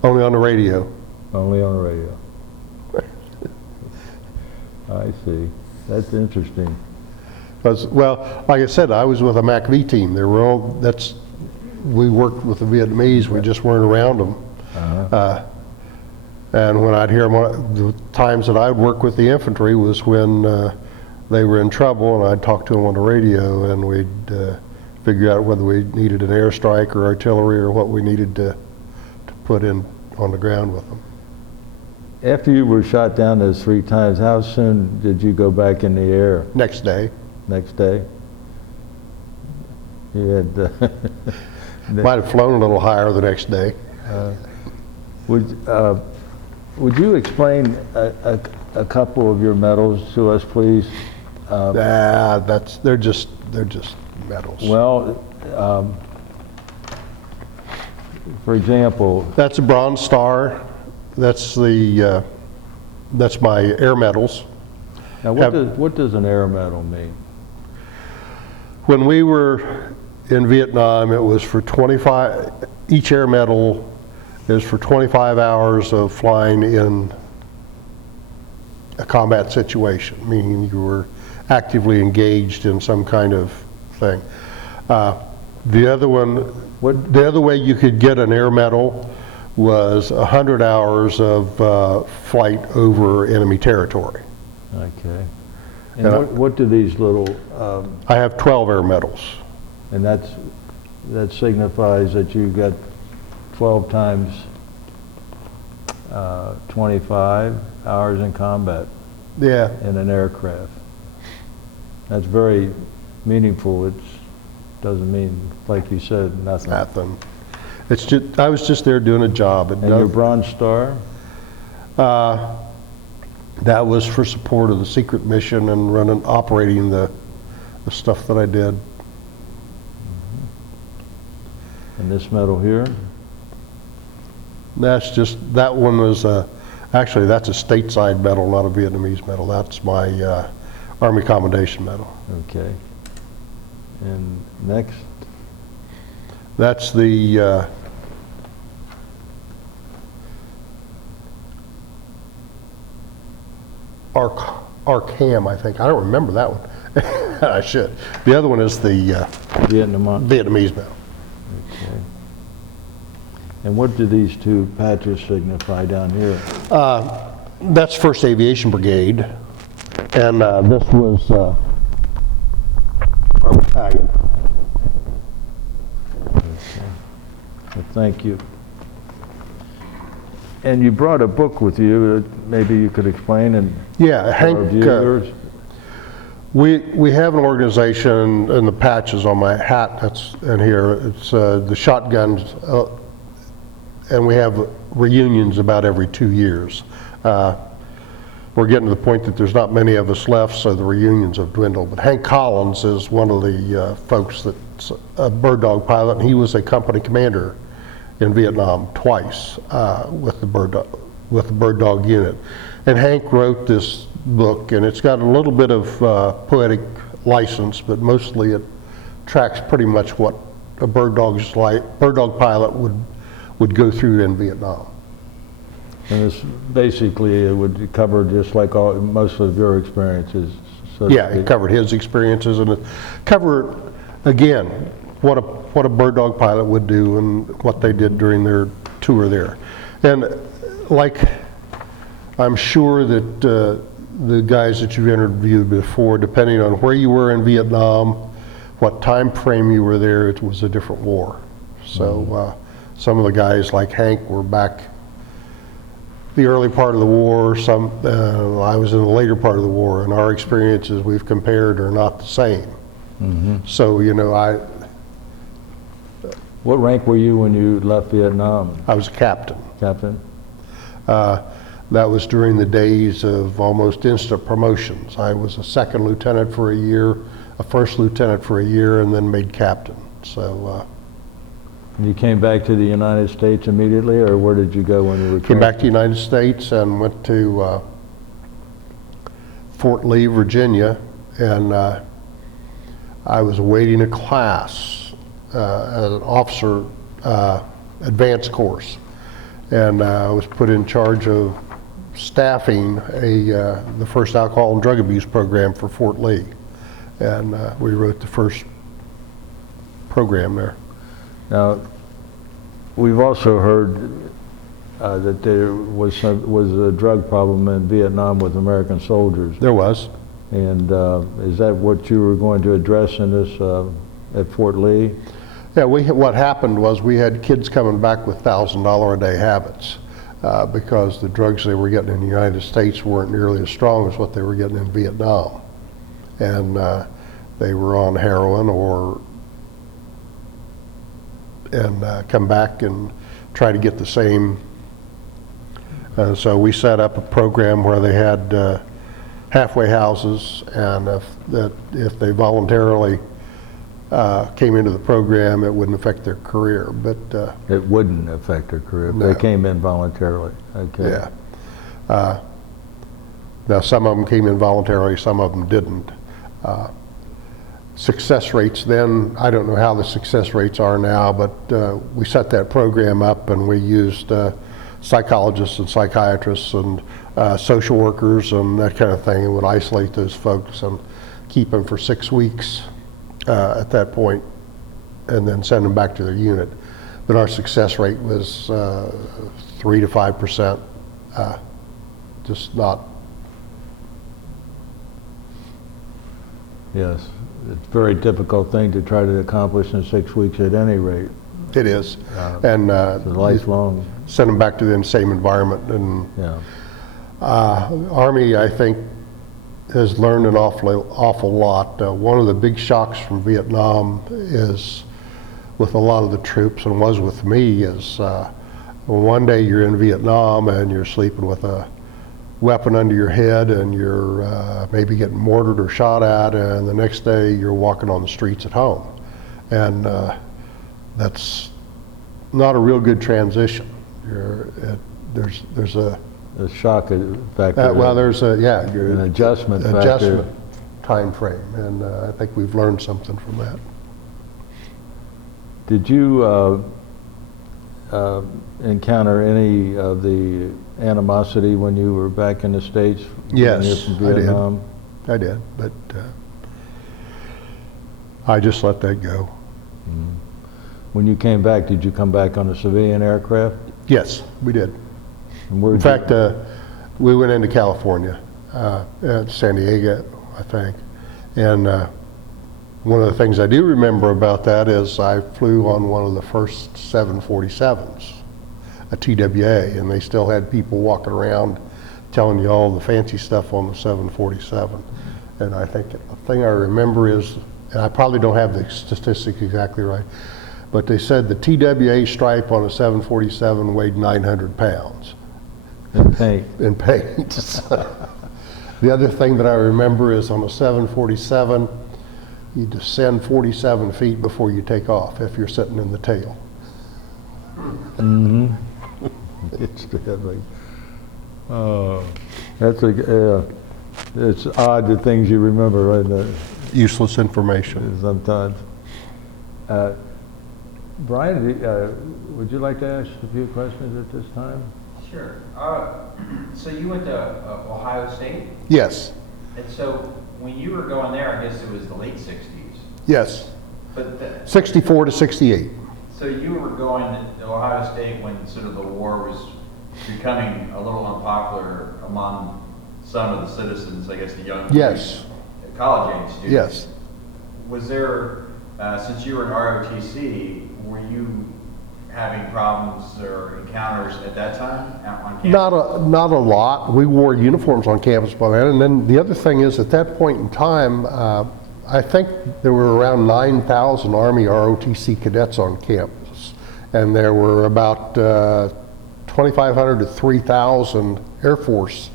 Only on the radio. Only on the radio. I see. That's interesting. Well, like I said, I was with a MACV team. They were all, we worked with the Vietnamese, we just weren't around them. And when I'd hear them, the times that I'd work with the infantry was when they were in trouble, and I'd talk to them on the radio, and we'd figure out whether we needed an airstrike or artillery or what we needed to put in on the ground with them. After you were shot down those 3 times, how soon did you go back in the air? Next day. Next day? You had... Might have flown a little higher the next day. Would you explain a couple of your medals to us, please? They're just medals. Well, for example, that's a Bronze Star. That's the that's my air medals. Now, what does an air medal mean? When we were in Vietnam, it was for 25. Each air medal is for 25 hours of flying in a combat situation, meaning you were actively engaged in some kind of thing. The other way you could get an air medal was 100 hours of flight over enemy territory. Okay. And what do these little, I have 12 air medals. and that signifies that you got 12 times 25 hours in combat Yeah. in an aircraft. That's very meaningful. It doesn't mean, like you said, nothing. Nothing. It's just, I was just there doing a job. And your Bronze Star? That was for support of the secret mission and operating the stuff that I did. And this medal here? That's just, that one was, actually that's a stateside medal, not a Vietnamese medal. That's my Army Commendation medal. Okay. And next? That's the ARCAM, I think. I don't remember that one. I should. The other one is the Vietnamese medal. Okay. And what do these two patches signify down here? That's 1st Aviation Brigade, and this was our battalion. Okay. Well, thank you. And you brought a book with you that maybe you could explain and Yeah, Hank, our viewers. we have an organization, and the patch is on my hat that's in here. It's the shotguns, and we have reunions about every 2 years. We're getting to the point that there's not many of us left, so the reunions have dwindled. But Hank Collins is one of the folks that's a bird dog pilot, and he was a company commander in Vietnam twice with the bird dog unit. And Hank wrote this book, and it's got a little bit of poetic license, but mostly it tracks pretty much what a bird dog pilot would go through in Vietnam. And this basically it would cover just like most of your experiences. So Yeah, it covered his experiences, and it covered, again, what a bird dog pilot would do and what they did during their tour there. And like, I'm sure that the guys that you've interviewed before, depending on where you were in Vietnam, what time frame you were there, it was a different war. So some of the guys like Hank were back the early part of the war, I was in the later part of the war, and our experiences we've compared are not the same. Mm-hmm. So, you know, What rank were you when you left Vietnam? I was a captain. Captain? That was during the days of almost instant promotions. I was a 2nd lieutenant for a year, a 1st lieutenant for a year, and then made captain. So. And you came back to the United States immediately, or where did you go when you returned? Came back to the United States and went to Fort Lee, Virginia, and I was awaiting a class at an officer advanced course, and I was put in charge of staffing the first alcohol and drug abuse program for Fort Lee, and we wrote the first program there. Now, we've also heard that there was a drug problem in Vietnam with American soldiers. There was. And is that what you were going to address in this at Fort Lee? Yeah, what happened was we had kids coming back with $1,000 a day habits because the drugs they were getting in the United States weren't nearly as strong as what they were getting in Vietnam. And they were on heroin and come back and try to get the same. So we set up a program where they had halfway houses, and if they voluntarily came into the program, it wouldn't affect their career. But it wouldn't affect their career if no. they came in voluntarily. Okay. Yeah. Now some of them came in voluntarily, some of them didn't. Success rates then, I don't know how the success rates are now, but we set that program up and we used psychologists and psychiatrists and social workers and that kind of thing, and would isolate those folks and keep them for 6 weeks at that point and then send them back to their unit. but our success rate was 3 to 5%. Just not. Yes, it's a very difficult thing to try to accomplish in 6 weeks at any rate. It is, and It's lifelong. send them back to the same environment. And Yeah. Army, I think, has learned an awful lot. One of the big shocks from Vietnam is, with a lot of the troops, and was with me, is one day you're in Vietnam and you're sleeping with a weapon under your head and you're maybe getting mortared or shot at, and the next day you're walking on the streets at home. And that's not a real good transition. There's a The shock factor. well, there's a an adjustment factor. adjustment time frame, and I think we've learned something from that. Did you encounter any of the animosity when you were back in the States? Yes, when you're from I did. Vietnam? I did, but I just let that go. When you came back, did you come back on a civilian aircraft? Yes, we did. And where'd In fact, we went into California, at San Diego, I think. And one of the things I do remember about that is I flew on one of the first 747s, a TWA, and they still had people walking around telling you all the fancy stuff on the 747. And I think the thing I remember is, and I probably don't have the statistics exactly right, but they said the TWA stripe on a 747 weighed 900 pounds. In paint. In paint. The other thing that I remember is on a 747, you descend 47 feet before you take off if you're sitting in the tail. Mm-hmm. It's deadly. That's it's odd the things you remember, right? Useless information. Sometimes. Brian, would you like to ask a few questions at this time? Sure. So you went to Ohio State? Yes, And so when you were going there, I guess it was the late 60s. yes. But 64 to 68. so you were going to Ohio State when sort of the war was becoming a little unpopular among some of the citizens, I guess the young Yes. college age students. Yes. Was there, since you were in ROTC, were you having problems or encounters at that time out on campus? Not a lot. We wore uniforms on campus by then. And then the other thing is, at that point in time, I think there were around 9,000 Army ROTC cadets on campus. And there were about 2,500 to 3,000 Air Force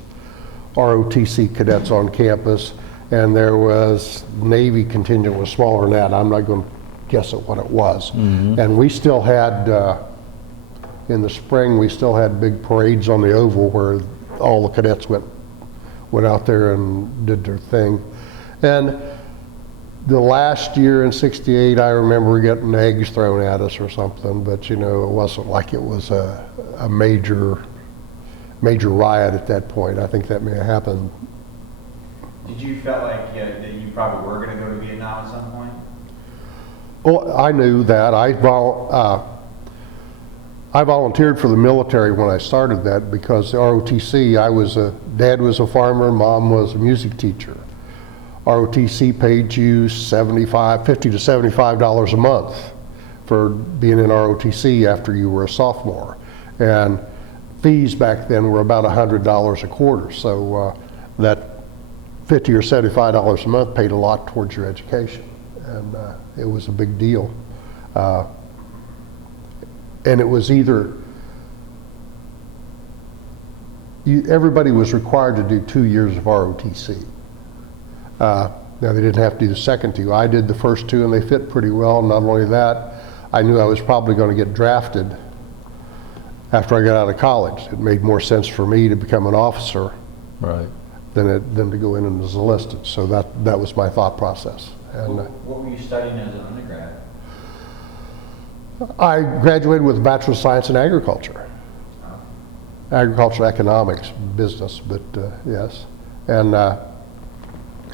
ROTC cadets on campus. And there was Navy contingent was smaller than that. I'm not going to guess at what it was. Mm-hmm. And we still had, in the spring, we still had big parades on the Oval where all the cadets went out there and did their thing. And the last year in 68, I remember getting eggs thrown at us or something, but you know, it wasn't like it was a major riot at that point. I think that may have happened. Did you feel like that you probably were going to go to Vietnam at some point? Well, I knew that. I volunteered for the military when I started that because the ROTC, Dad was a farmer, Mom was a music teacher. ROTC paid you $50 to $75 a month for being in ROTC after you were a sophomore. And fees back then were about $100 a quarter. So that $50 or $75 a month paid a lot towards your education. And it was a big deal. And it was either, everybody was required to do 2 years of ROTC. Now they didn't have to do the second two. I did the first two and they fit pretty well. Not only that, I knew I was probably going to get drafted after I got out of college. It made more sense for me to become an officer Right. than to go in and as enlisted. So that was my thought process. And What were you studying as an undergrad? I graduated with a Bachelor of Science in Agriculture. Agricultural economics, business, but yes. And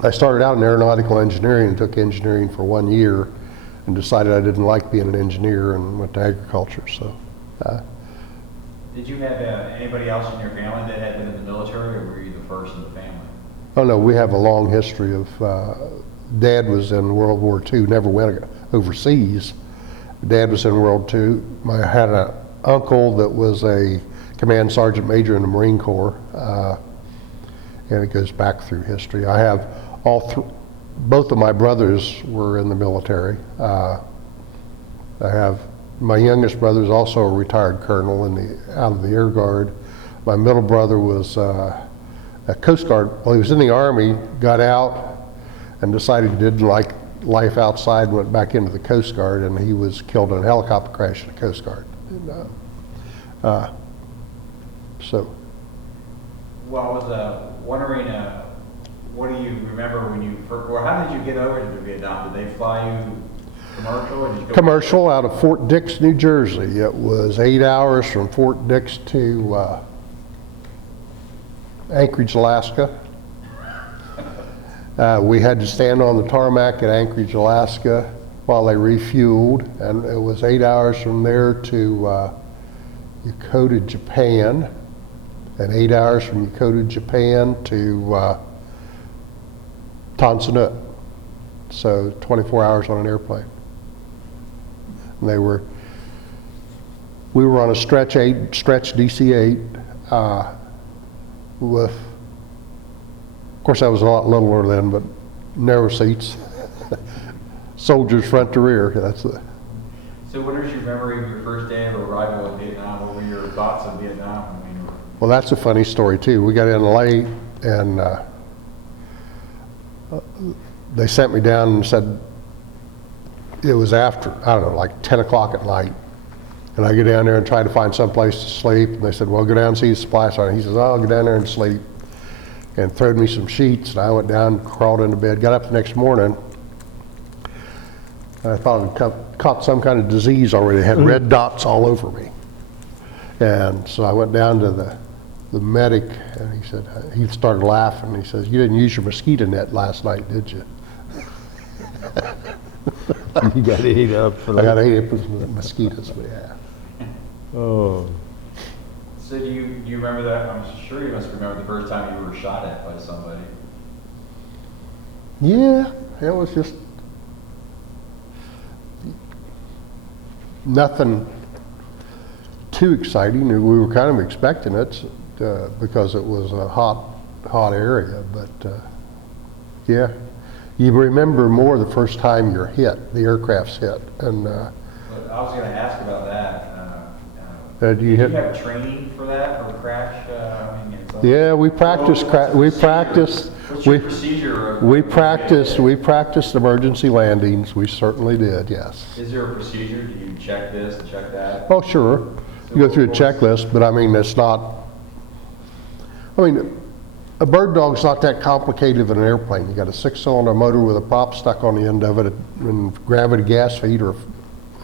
I started out in aeronautical engineering and took engineering for 1 year and decided I didn't like being an engineer and went to agriculture. So, Did you have anybody else in your family that had been in the military, or were you the first in the family? oh no, we have a long history of, Dad was in World War II, never went overseas. Dad was in World II. I had an uncle that was a command sergeant major in the Marine Corps, and it goes back through history. I have both of my brothers were in the military. I have my youngest brother is also a retired colonel out of the Air Guard. My middle brother was a Coast Guard. Well, he was in the Army, got out, and decided he didn't like life outside and went back into the Coast Guard, and he was killed in a helicopter crash in the Coast Guard. And, so. Well, I was wondering, what do you remember when you first, or how did you get over to Vietnam? Did they fly you commercial? Or did you go Commercial out of Fort Dix, New Jersey. It was 8 hours from Fort Dix to Anchorage, Alaska. We had to stand on the tarmac at Anchorage, Alaska while they refueled, and it was 8 hours from there to Yokota, Japan, and 8 hours from Yokota, Japan to Tan Son Nhut. So 24 hours on an airplane. And we were on a stretch DC-8 with, of course I was a lot littler then, but narrow seats. Soldiers front to rear. So what is your memory of your first day of arrival in Vietnam? What were your thoughts of Vietnam? Well, that's a funny story too. We got in late, and they sent me down and said it was after, I don't know, like 10 o'clock at night. And I go down there and try to find some place to sleep. And they said, well, go down and see the supply sergeant. He says, oh, I'll go down there and sleep. And throwed me some sheets, and I went down, crawled into bed, got up the next morning. And I thought I'd caught some kind of disease already. It had red dots all over me. And so I went down to the medic, and he said, he started laughing. He says, you didn't use your mosquito net last night, did you? You got to eat up for that. I got to eat up for the mosquitoes, but yeah. Oh. So do you remember that? I'm sure you must remember the first time you were shot at by somebody. Yeah, it was just nothing too exciting. We were kind of expecting it because it was a hot area, but yeah. You remember more the first time you're hit, the aircraft's hit. And But I was going to ask about that. did you have training for that, for the crash? Yeah, we practiced. We practiced. What's your procedure? We practiced emergency landings. We certainly did. Yes. Is there a procedure? Do you check this and check that? Oh, sure. You go through a checklist, but I mean, it's not. I mean, a bird dog's not that complicated of an airplane. You got a 6-cylinder motor with a prop stuck on the end of it, and gravity gas feeder,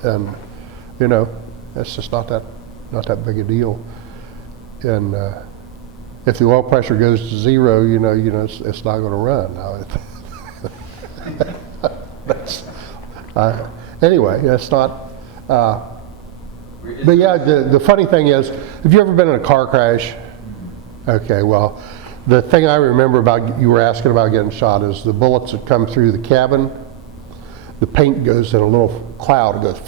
and you know, it's just not that big a deal. And if the oil pressure goes to zero, you know, it's not going to run. Anyway, it's not. But yeah, the funny thing is, have you ever been in a car crash? Okay, well, the thing I remember about, you were asking about getting shot, is the bullets that come through the cabin, the paint goes in a little cloud, it goes.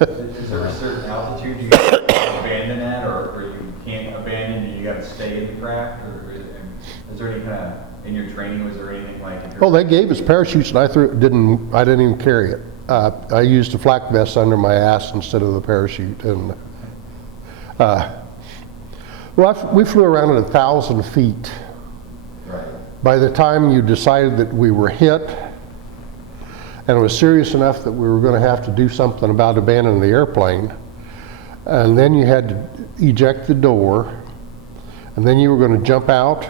Is there a certain altitude you got to abandon at, or you can't abandon and you got to stay in the craft? Or is there any kind of, in your training, was there anything like? Oh, they gave us parachutes, and I didn't even carry it. I used a flak vest under my ass instead of the parachute, and we flew around at 1,000 feet. Right. By the time you decided that we were hit, and it was serious enough that we were going to have to do something about abandoning the airplane, and then you had to eject the door, and then you were going to jump out.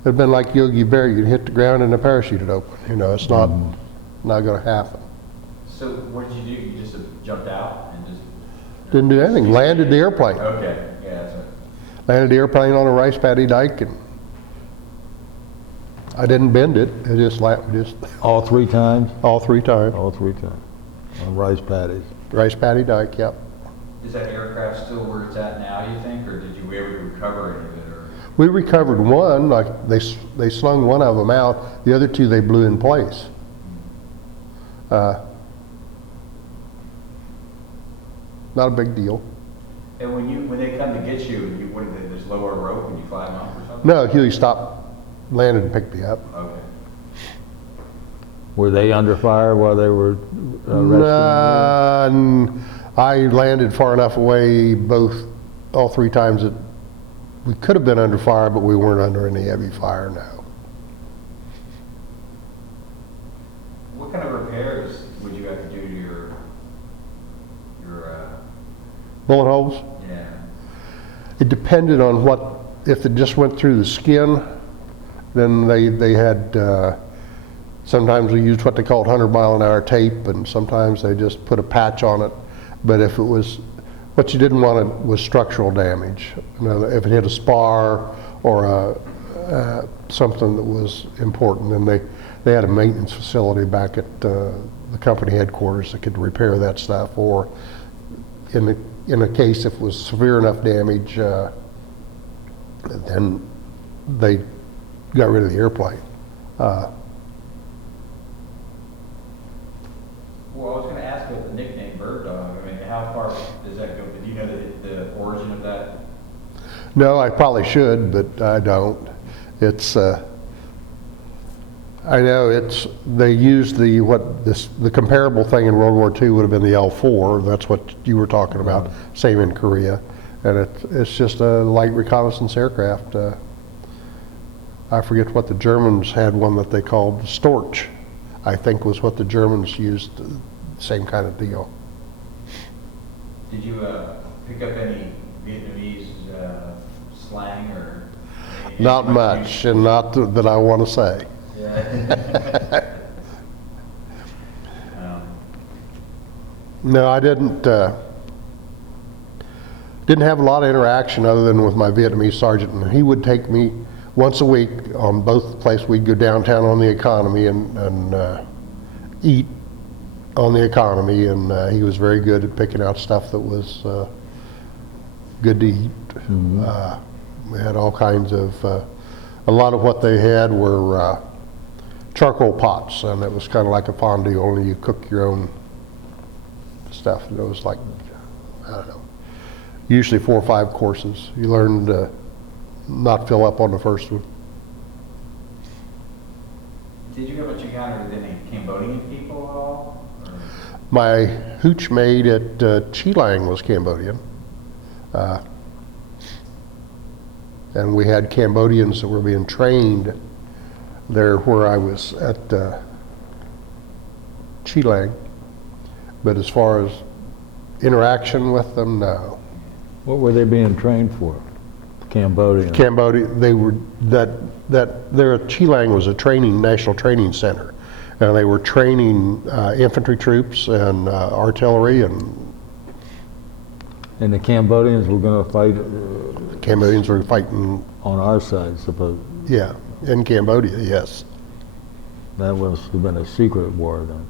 It'd been like Yogi Bear. You'd hit the ground and the parachute would open. You know, it's not going to happen. So what did you do? You just jumped out and just... Didn't do anything. Landed the airplane. Okay, yeah, that's right. Landed the airplane on a rice paddy dike, and I didn't bend it, it just All three times? all 3 times. All three times. On rice patties. Rice patty dike, yep. Is that aircraft still where it's at now, you think, or did you ever recover any of it, or? We recovered one, like they slung one of them out, the other 2 they blew in place. Not a big deal. And when they come to get you, what do they just lower a rope when you fly them up or something? No, Huey stopped, landed and picked me up. Okay. Were they under fire while they were rescuing I landed far enough away all 3 times that we could have been under fire, but we weren't under any heavy fire, no. What kind of repairs would you have to do to your Bullet holes? yeah? It depended on if it just went through the skin, then they had, sometimes we used what they called 100-mile-an-hour tape, and sometimes they just put a patch on it. But if it was, what you didn't want was structural damage. You know, if it hit a spar or something that was important, then they had a maintenance facility back at the company headquarters that could repair that stuff. Or in a case if it was severe enough damage, then they got rid of the airplane. Well, I was going to ask about the nickname Bird Dog. I mean, how far does that go? Do you know the origin of that? No, I probably should, but I don't. It's, I know they used the comparable thing in World War II would have been the L4. That's what you were talking about, same in Korea. And it's just a light reconnaissance aircraft. I forget what the Germans had, one that they called Storch, I think was what the Germans used, same kind of deal. Did you pick up any Vietnamese slang or? Not much, and not that I want to say. Yeah. No, I didn't have a lot of interaction other than with my Vietnamese sergeant, and he would take me once a week on both places. We'd go downtown on the economy and eat on the economy, and he was very good at picking out stuff that was good to eat. We had all kinds of, a lot of what they had were charcoal pots, and it was kind of like a fondue, only you cook your own stuff. And it was like, I don't know, usually 4 or 5 courses. You learned to not fill up on the first one. Did you ever encounter with any Cambodian people at all? Or? My hooch maid at Chilang was Cambodian. And we had Cambodians that were being trained there where I was at Chilang. But as far as interaction with them, no. What were they being trained for? Cambodia. Cambodia, they were, their Chilang was a national training center. And they were training infantry troops and artillery, and the Cambodians were going to fight. Cambodians were fighting on our side, suppose. Yeah, in Cambodia, yes. That must have been a secret war then.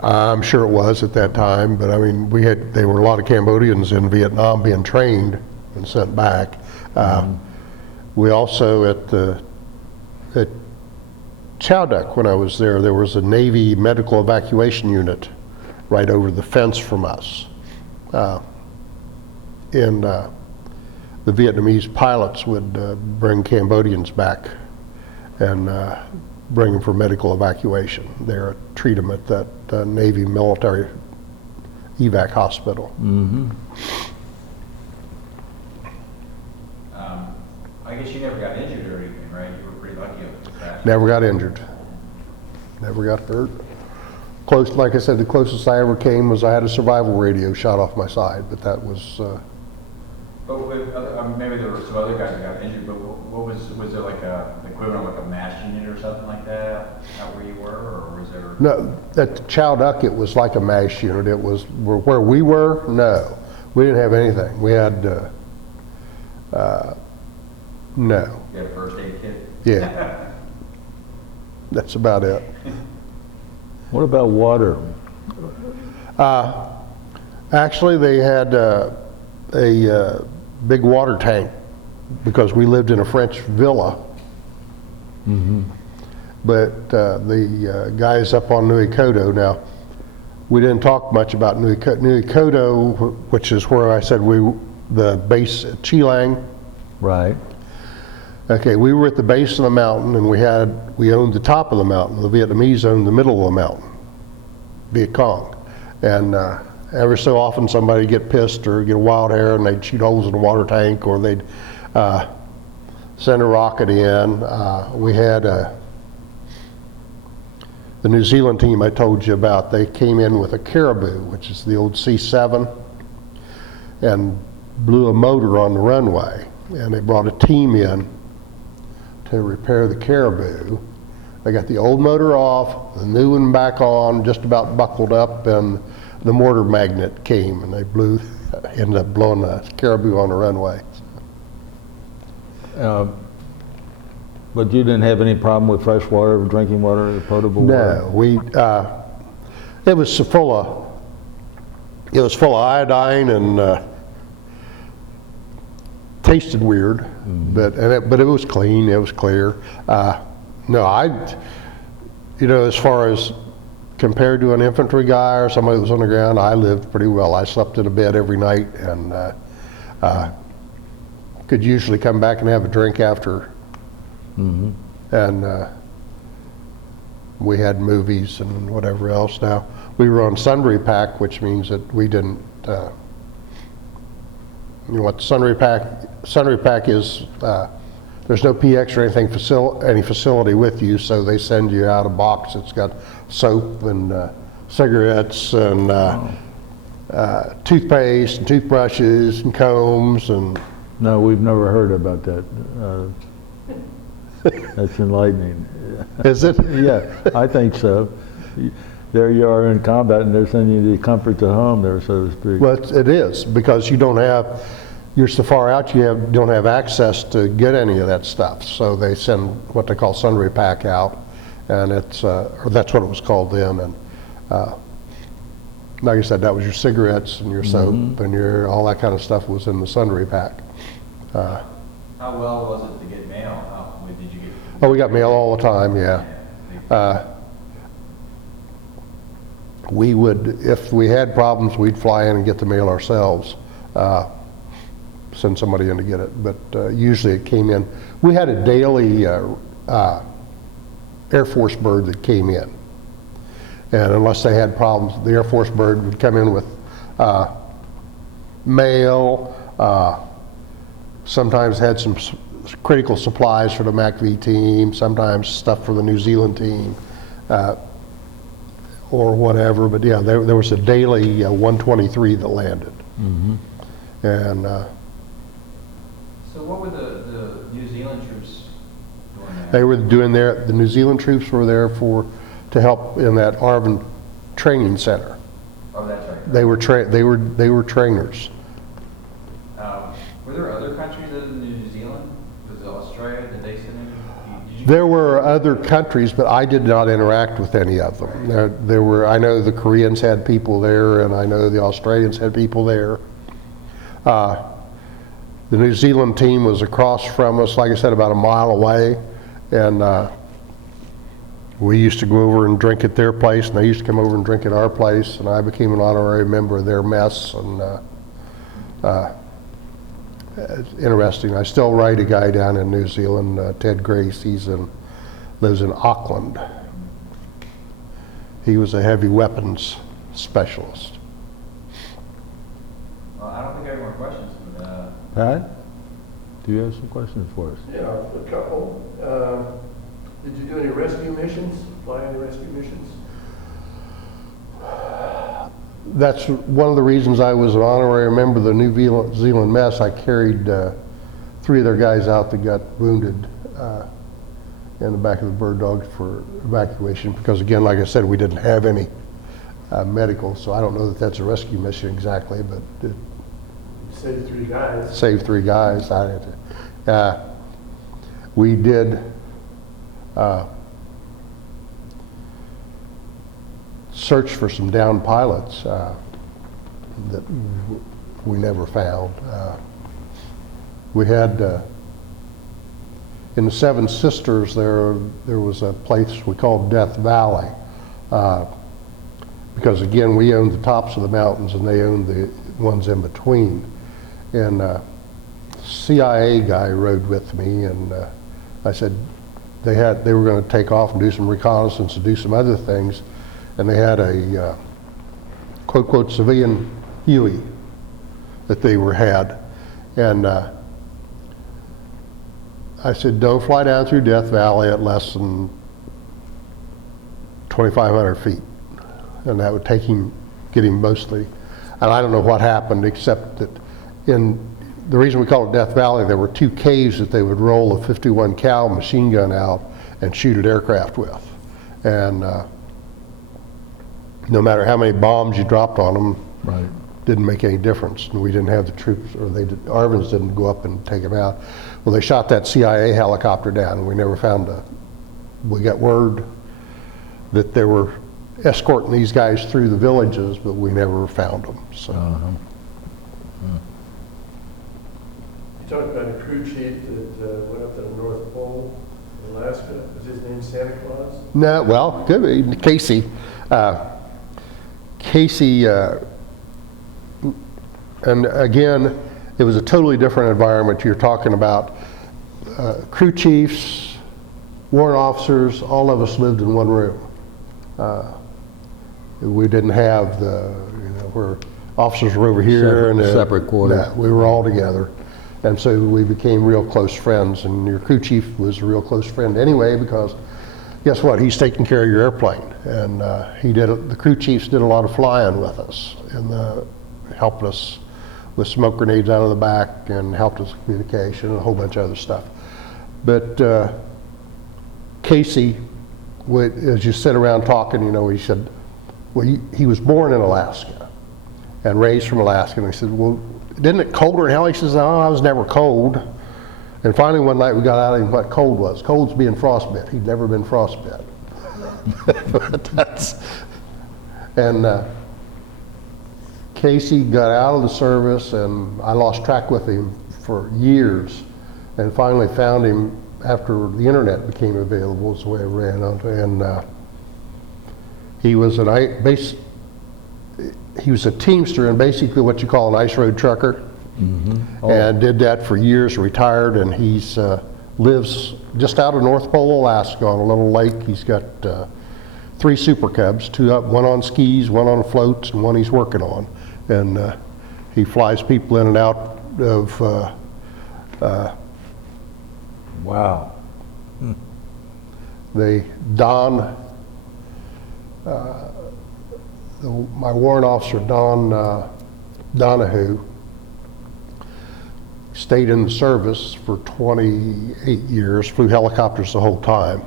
I'm sure it was at that time, but I mean, there were a lot of Cambodians in Vietnam being trained and sent back. We also at Chow Duck, when I was there was a Navy medical evacuation unit right over the fence from us. The Vietnamese pilots would bring Cambodians back and bring them for medical evacuation. They'd treat them at that Navy military evac hospital. I guess you never got injured or anything, right? You were pretty lucky with the crash. Never got injured. Never got hurt. Like I said, the closest I ever came was I had a survival radio shot off my side, but that was. But maybe there were some other guys that got injured. But what was there like the equivalent of like a MASH unit or something like that out where you were, or was there? No, at Chow Duck it was like a MASH unit. It was where we were. No, we didn't have anything. We had no. You had a first aid kit. Yeah. That's about it. What about water? Actually, they had a big water tank because we lived in a French villa. But the guys up on Nui Kodo, now, we didn't talk much about Nui Kodo, which is where I said the base at Chilang. Right. Okay, we were at the base of the mountain, and we owned the top of the mountain. The Vietnamese owned the middle of the mountain, Viet Cong. And every so often somebody would get pissed or get a wild hair, and they'd shoot holes in the water tank, or they'd send a rocket in. We had the New Zealand team I told you about. They came in with a Caribou, which is the old C-7, and blew a motor on the runway. And they brought a team in to repair the Caribou. They got the old motor off, the new one back on, just about buckled up, and the mortar magnet came, and they ended up blowing the Caribou on the runway. But you didn't have any problem with fresh water, drinking water, potable water? No, it was full of iodine and tasted weird, but it was clean. It was clear. No, as far as compared to an infantry guy or somebody that was on the ground, I lived pretty well. I slept in a bed every night, and could usually come back and have a drink after. And we had movies and whatever else. Now, we were on Sundry Pack, which means that we didn't, what Sundry Pack is, there's no PX or any facility with you, so they send you out a box that's got soap and cigarettes and toothpaste and toothbrushes and combs and. No, we've never heard about that. That's enlightening. Is it? Yeah, I think so. There you are in combat, and they're sending you the comforts of home there, so to speak. Well, it is, because you're so far out, you don't have access to get any of that stuff. So they send what they call Sundry Pack out, and or that's what it was called then. And like I said, that was your cigarettes and your soap and all that kind of stuff was in the Sundry Pack. How well was it to get mail? Did you get? Oh, we got mail all the time, yeah. We would, if we had problems, we'd fly in and get the mail ourselves. Send somebody in to get it, but usually it came in. We had a daily Air Force bird that came in, and unless they had problems, the Air Force bird would come in with mail, sometimes had some critical supplies for the MACV team, sometimes stuff for the New Zealand team, or whatever. But yeah, there was a daily 123 that landed. And so what were the New Zealand troops doing there? they were doing the New Zealand troops were there to help in that Arvin training center. Oh, that's right. They were trainers. Were there other countries other than New Zealand? Was it Australia? Did they send any? There were other countries, but I did not interact with any of them. There were. I know the Koreans had people there, and I know the Australians had people there. The New Zealand team was across from us, like I said, about a mile away, and we used to go over and drink at their place, and they used to come over and drink at our place, and I became an honorary member of their mess, and it's interesting. I still write a guy down in New Zealand, Ted Grace. Lives in Auckland. He was a heavy weapons specialist. Well, I don't think I have more questions. Pat, do you have some questions for us? Yeah, a couple. Did you do any rescue missions? Fly any rescue missions? That's one of the reasons I was an honorary member of the New Zealand mess. I carried 3 of their guys out that got wounded in the back of the bird dogs for evacuation, because again, like I said, we didn't have any medical, so I don't know that that's a rescue mission exactly, but it Saved 3 guys. saved 3 guys. We did searched for some downed pilots that we never found. We had in the Seven Sisters there was a place we called Death Valley, because again we owned the tops of the mountains and they owned the ones in between. And CIA guy rode with me, and I said they were going to take off and do some reconnaissance and do some other things, and they had a quote quote civilian Huey that they had, and I said, don't fly down through Death Valley at less than 2,500 feet, and that would get him mostly. And I don't know what happened, except that the reason we call it Death Valley, there were 2 caves that they would roll a 51 cal machine gun out and shoot at aircraft with. And no matter how many bombs you dropped on them, Right. didn't make any difference. And we didn't have the troops, or ARVNs didn't go up and take them out. Well, they shot that CIA helicopter down, and we never found we got word that they were escorting these guys through the villages, but we never found them. So. You talked about a crew chief that went up to the North Pole, Alaska. Was his name Santa Claus? No, well, could be. Casey. Casey, and again, it was a totally different environment. You're talking about crew chiefs, warrant officers, all of us lived in one room. We didn't have where officers were over here and separate quarters. No, we were all together. And so we became real close friends, and your crew chief was a real close friend anyway, because guess what? He's taking care of your airplane. And the crew chiefs did a lot of flying with us, and helped us with smoke grenades out of the back, and helped us with communication and a whole bunch of other stuff. But Casey, as you sit around talking, he said, well, he was born in Alaska and raised from Alaska. And I said, well, isn't it colder in hell? He says, no, I was never cold. And finally one night we got out of him what cold was. Cold's being frostbit. He'd never been frostbit. And Casey got out of the service, and I lost track with him for years, and finally found him after the internet became available, is the way I ran onto. And he was he was a teamster, and basically what you call an ice road trucker. Mm-hmm. And did that for years, retired, and he's lives just out of North Pole, Alaska, on a little lake. He's got 3 Super Cubs, 2 up, 1 on skis, 1 on floats, and 1 he's working on. And he flies people in and out of Wow. they don my warrant officer, Don Donahue, stayed in the service for 28 years, flew helicopters the whole time.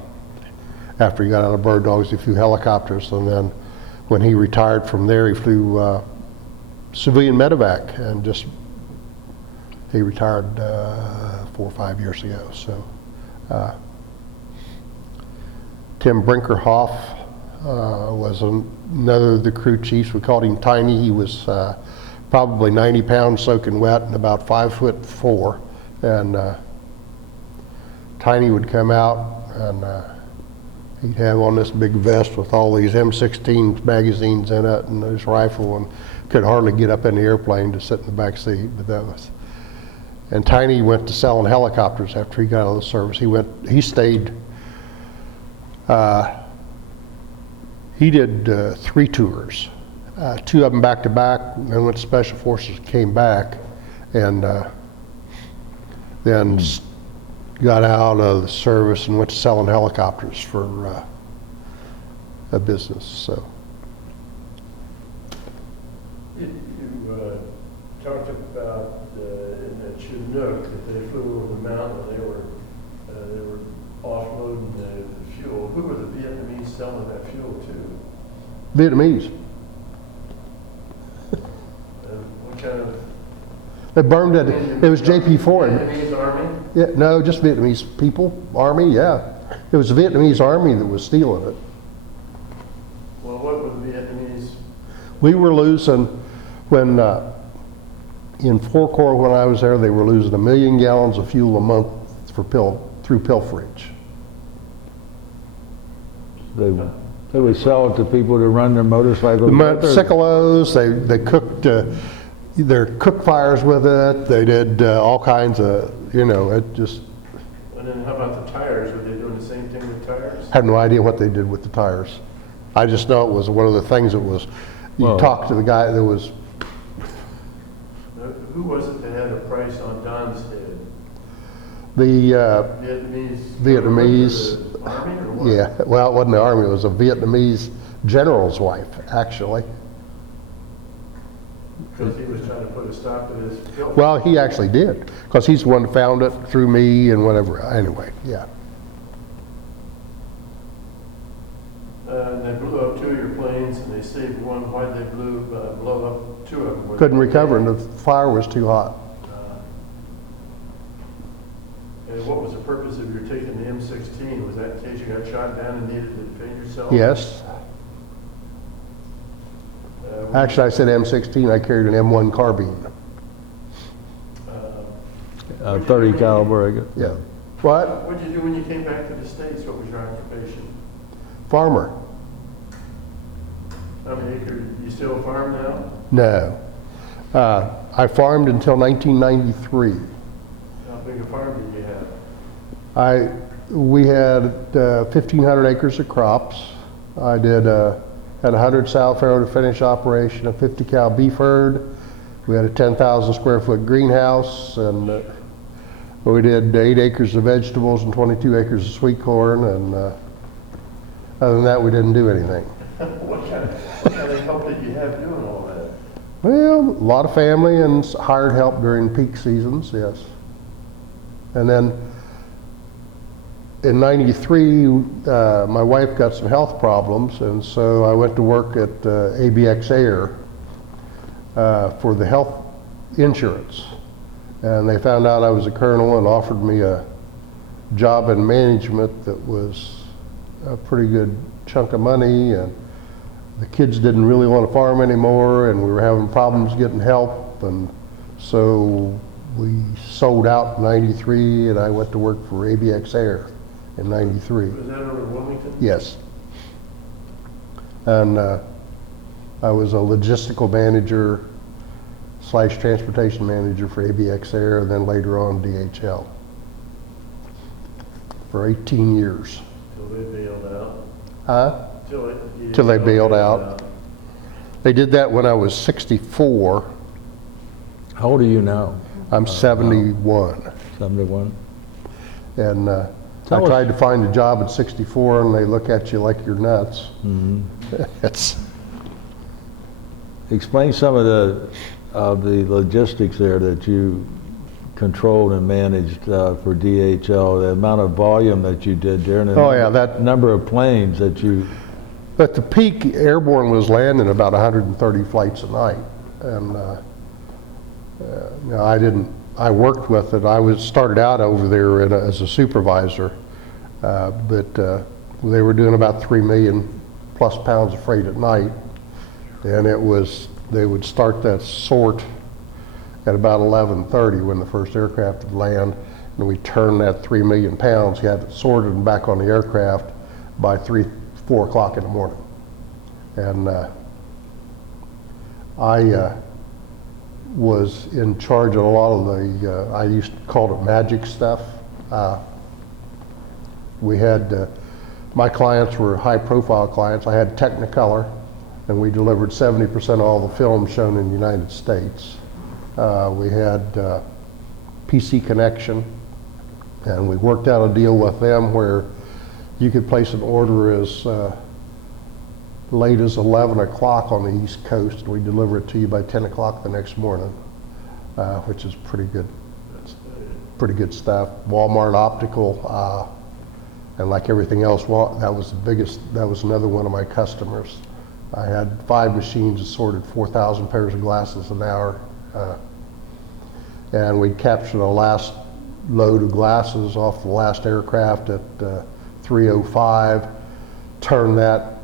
After he got out of bird dogs, he flew helicopters, and then when he retired from there, he flew civilian medevac, and he retired 4 or 5 years ago. So Tim Brinkerhoff was another of the crew chiefs. We called him Tiny. He was probably 90 pounds soaking wet and about 5'4". And Tiny would come out, and he'd have on this big vest with all these M16 magazines in it and his rifle, and could hardly get up in the airplane to sit in the back seat. But that was. And Tiny went to selling helicopters after he got out of the service. He stayed. He did 3 tours, 2 of them back to back, then went to Special Forces, came back, and then got out of the service and went to selling helicopters for a business. So. You talked about in that Chinook that they flew over the mountain and they were offloading the fuel. Who were the Vietnamese selling that fuel to? Vietnamese. What kind of? They burned it. It was J.P. Ford. Vietnamese army? Yeah, no, just Vietnamese people, army. Yeah, it was the Vietnamese army that was stealing it. Well, what were the Vietnamese We were losing, when, in Four Corps, when I was there, they were losing 1 million gallons of fuel a month through pilferage. They would sell it to people to run their motorcycles. The with, or- Sicalos, they cooked their cook fires with it. They did all kinds of, it just, And then how about the tires? Were they doing the same thing with tires? had no idea what they did with the tires. I just know it was one of the things that was, you Well- talked to the guy that was, Who was it that had a price on Don's head? the, Vietnamese. Vietnamese, The Army or what? yeah, well, it wasn't the Army, it was a Vietnamese general's wife, actually. Because he was trying to put a stop to this filth. Well, he actually did, because he's the one that found it through me and whatever. Anyway, yeah. And they blew up 2 of your planes and they saved one. Why'd they blow up 2 of them? Couldn't recover, and the fire was too hot. And what was the purpose of your taking the M16? Was that in case you got shot down and needed to defend yourself? Yes. Actually, I said M16, I carried an M1 carbine. 30 caliber, I guess. Yeah. What? What'd you do when you came back to the States? What was your occupation? Farmer? How many acres? You still farm now? No. I farmed until 1993. How big a farm did you have? We had 1,500 acres of crops. I had 100 sow farrow to finish operation, a 50 cow beef herd. We had a 10,000 square foot greenhouse, and we did 8 acres of vegetables and 22 acres of sweet corn, and other than that, we didn't do anything. What kind of help did you have doing all that? Well, a lot of family and hired help during peak seasons, yes. And then in 93, my wife got some health problems, and so I went to work at ABX Air for the health insurance. And they found out I was a colonel and offered me a job in management that was a pretty good chunk of money, and the kids didn't really want to farm anymore, and we were having problems getting help, and so we sold out in 93, and I went to work for ABX Air in 93. Was that over in Wilmington? Yes. And I was a logistical manager / transportation manager for ABX Air, and then later on DHL for 18 years. Till they bailed out? Huh? Till they bailed out. They did that when I was 64. How old are you now? I'm 71. 71? And I Tell us- tried to find a job at 64, and they look at you like you're nuts. It's, Explain some of the logistics there that you controlled and managed for DHL, the amount of volume that you did there, and the Oh, yeah, that- number of planes that you. at the peak, Airborne was landing about 130 flights a night. And I worked with it. Started out over there as a supervisor, but they were doing about 3 million plus pounds of freight at night. And they would start that sort at about 11:30 when the first aircraft would land, and we turned that 3 million pounds, you had it sorted and back on the aircraft by 4 o'clock in the morning. And I was in charge of a lot of the, I used to call it magic stuff. We had, my clients were high profile clients. I had Technicolor, and we delivered 70% of all the films shown in the United States. We had PC Connection, and we worked out a deal with them where you could place an order as late as 11 o'clock on the East Coast, and we deliver it to you by 10 o'clock the next morning, which is pretty good stuff. Walmart Optical, and like everything else, that was another one of my customers. I had 5 machines that sorted 4,000 pairs of glasses an hour, and we'd capture the last load of glasses off the last aircraft at 3:05, turn that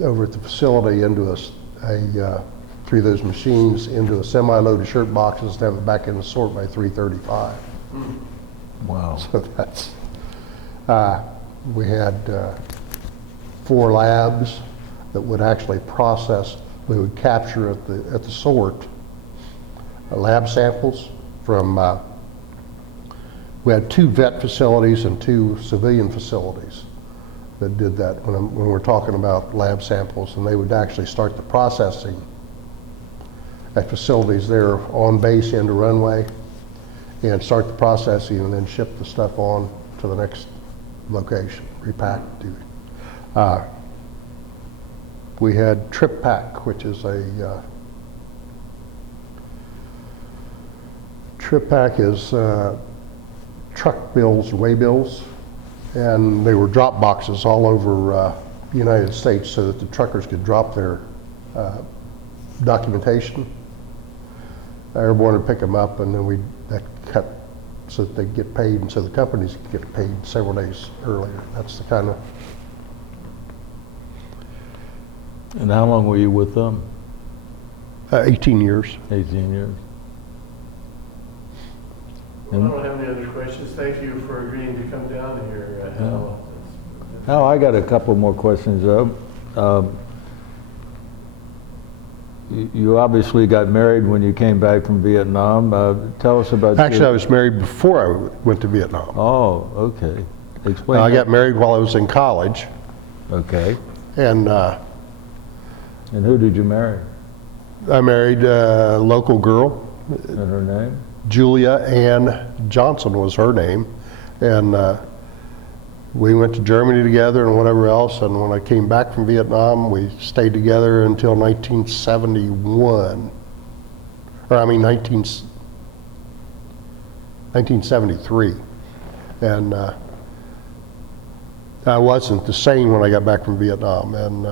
over at the facility into three of those machines into a semi-load of shirt boxes to have it back in the sort by 3:35. Wow. So that's, we had 4 labs that would actually process, we would capture at the sort lab samples from, we had 2 vet facilities and 2 civilian facilities that did that when we're talking about lab samples, and they would actually start the processing at facilities there on base into runway and start the processing and then ship the stuff on to the next location, repack. We had Trip Pack, which is Trip Pack is truck bills, way bills, and they were drop boxes all over the United States so that the truckers could drop their documentation. Airborne would pick them up, and then that cut so that they'd get paid, and so the companies could get paid several days earlier. That's the kind of. And how long were you with them? 18 years. 18 years. Well, I don't have any other questions. Thank you for agreeing to come down here, Hal. Now, I got a couple more questions though. You obviously got married when you came back from Vietnam. Tell us about. Actually, I was married before I went to Vietnam. Oh, okay. Explain. I got married while I was in college. Okay. And who did you marry? I married a local girl. And her name? Julia Ann Johnson was her name. And we went to Germany together and whatever else. And when I came back from Vietnam, we stayed together until 1971. Or I mean 1973. And I wasn't the same when I got back from Vietnam. And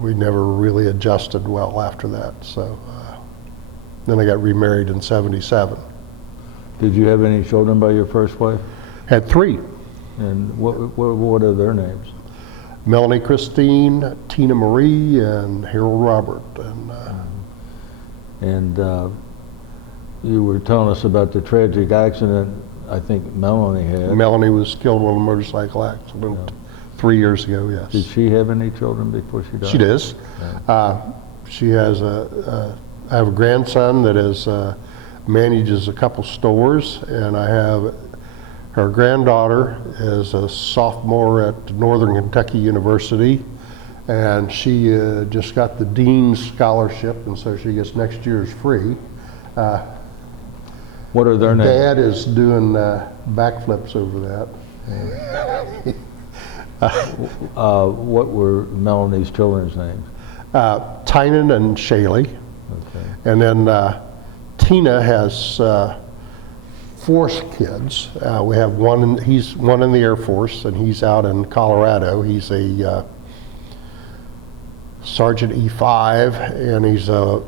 we never really adjusted well after that. So then I got remarried in 77. Did you have any children by your first wife? Had 3. And what are their names? Melanie Christine, Tina Marie, and Harold Robert. And you were telling us about the tragic accident I think Melanie had. Melanie was killed in a motorcycle accident 3 years ago, yes. Did she have any children before she died? She does. Yeah. She has I have a grandson that manages a couple stores, and I have her granddaughter is a sophomore at Northern Kentucky University, and she just got the Dean's Scholarship, and so she gets next year's free. What are their names? Dad is doing backflips over that. What were Melanie's children's names? Tynan and Shaylee. Okay. And then Tina has 4 kids. We have he's one in the Air Force, and he's out in Colorado. He's a Sergeant E5, and he's a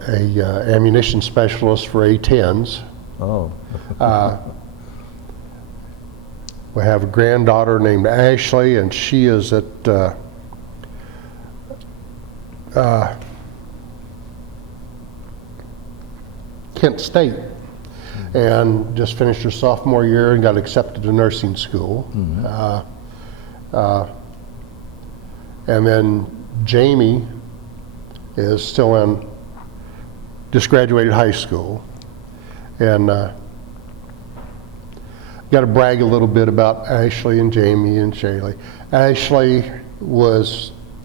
ammunition specialist for A-10s. Oh. We have a granddaughter named Ashley, and she is at Kent State, and just finished her sophomore year and got accepted to nursing school. Mm-hmm. And then Jamie is still just graduated high school, and got to brag a little bit about Ashley and Jamie and Shaylee. Ashley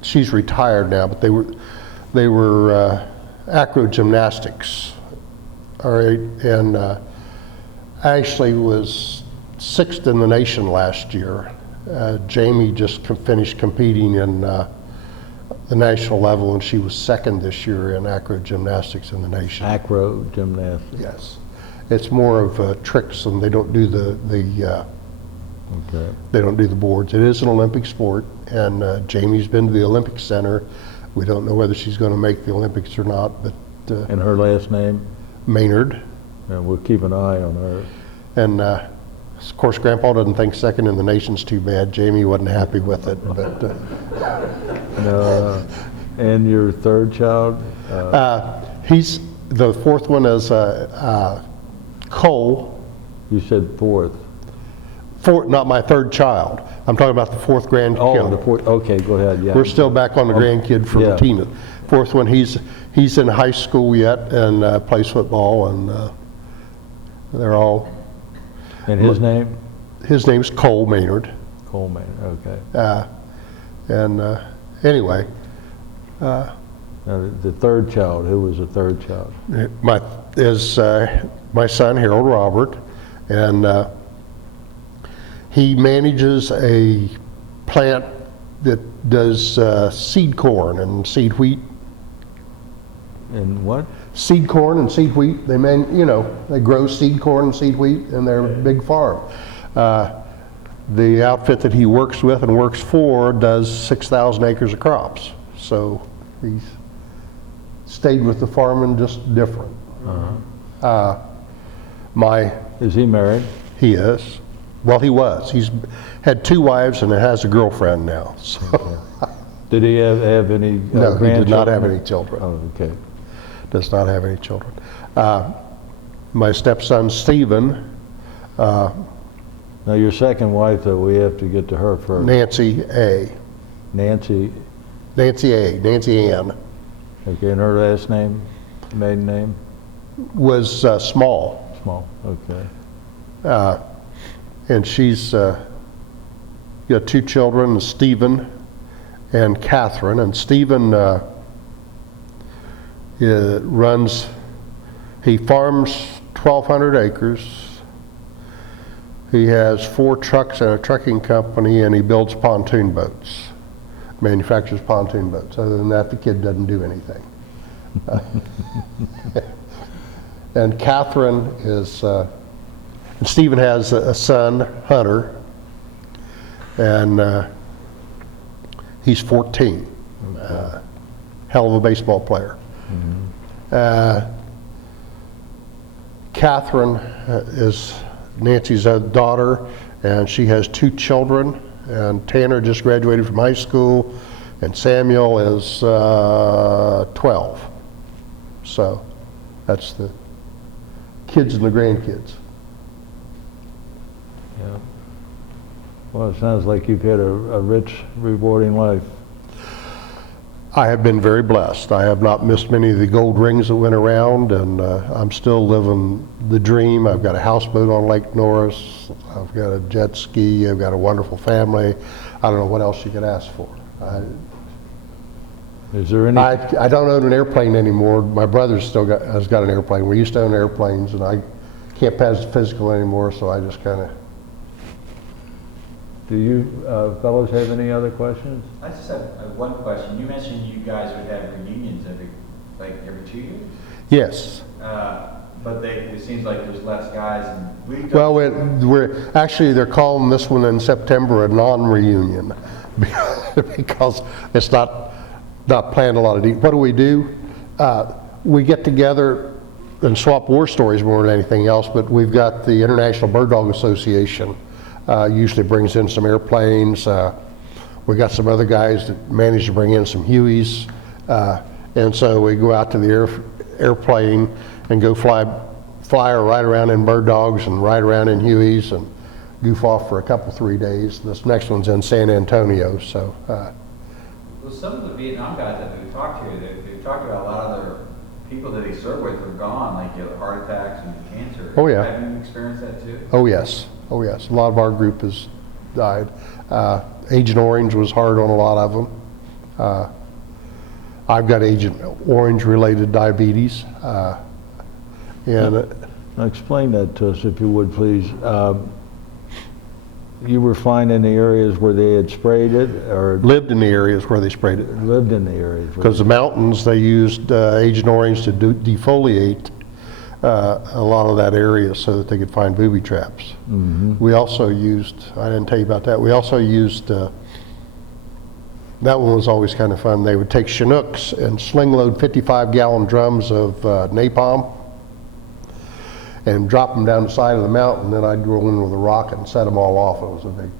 she's retired now, but they were acro gymnastics. All right, and Ashley was 6th in the nation last year. Jamie just finished competing in the national level, and she was 2nd this year in acro gymnastics in the nation. Acro gymnastics. Yes, it's more of tricks, and they don't do Okay. they don't do the boards. It is an Olympic sport, and Jamie's been to the Olympic Center. We don't know whether she's going to make the Olympics or not, but And her last name? Maynard. And we'll keep an eye on her. And of course, Grandpa doesn't think 2nd in the nation's too bad. Jamie wasn't happy with it, but No, And your third child? He's, the fourth one is Cole. You said fourth. Not my third child. I'm talking about the fourth grandkid. Oh, the fourth, okay, go ahead, yeah. We're still back on the grandkid from yeah. Tina. Fourth one, he's in high school yet and plays football, and they're all. And his name? His name's Cole Maynard. Coleman, okay. Anyway, Now, the third child, who was the third child? my son Harold Robert, and he manages a plant that does seed corn and seed wheat. And what? Seed corn and seed wheat. They grow seed corn and seed wheat in their big farm. The outfit that he works with and works for does 6,000 acres of crops. So he's stayed with the farming, just different. Is he married? He is. Well, he was. He's had 2 wives and has a girlfriend now. So. Okay. Did he have any No, he did not have grandchildren? any children. Oh, okay. Does not have any children. My stepson Stephen, Now, your second wife, though, we have to get to her first. Nancy A. Nancy, Nancy Ann okay, and her last name, maiden name? was small, Small, okay. and she's got 2 children, Stephen and Catherine. And Stephen he farms 1,200 acres. He has 4 trucks and a trucking company, and he builds pontoon boats, manufactures pontoon boats. Other than that, the kid doesn't do anything. And Catherine is, and Stephen has a son, Hunter, and he's 14. Hell of a baseball player. Catherine is Nancy's daughter, and she has 2 children, and Tanner just graduated from high school, and Samuel is 12. So that's the kids and the grandkids. Yeah. Well, it sounds like you've had a rich, rewarding life. I have been very blessed. I have not missed many of the gold rings that went around, and I'm still living the dream. I've got a houseboat on Lake Norris. I've got a jet ski. I've got a wonderful family. I don't know what else you could ask for. Is there any? I don't own an airplane anymore. My brother has got an airplane. We used to own airplanes, and I can't pass the physical anymore, so I just kind of. Do you fellows have any other questions? I just have one question. You mentioned you guys would have reunions every 2 years? Yes. But it seems like there's less guys, and we don't. Well, we're actually, they're calling this one in September a non-reunion because it's not planned a lot of deep. What do? We get together and swap war stories more than anything else, but we've got the International Bird Dog Association usually brings in some airplanes. We got some other guys that manage to bring in some Hueys, and so we go out to the airplane and go fly or ride around in bird dogs and ride around in Hueys and goof off for a couple, 3 days. This next one's in San Antonio, so. Well, some of the Vietnam guys that we've talked to, they've talked about a lot of their people that they served with are gone, like heart attacks and cancer. Oh, yeah. Have you experienced that too? Oh yes, oh yes. A lot of our group has died. Agent Orange was hard on a lot of them. I've got Agent Orange related diabetes. Now explain that to us, if you would, please. You were flying in the areas where they had sprayed it, or Lived in the areas where they sprayed it. lived in the areas? Because the mountains, they used Agent Orange to defoliate a lot of that area so that they could find booby traps. Mm-hmm. We also used, I didn't tell you about that, we also used, that one was always kind of fun. They would take Chinooks and sling load 55-gallon drums of napalm and drop them down the side of the mountain. Then I'd roll in with a rocket and set them all off. It was a big,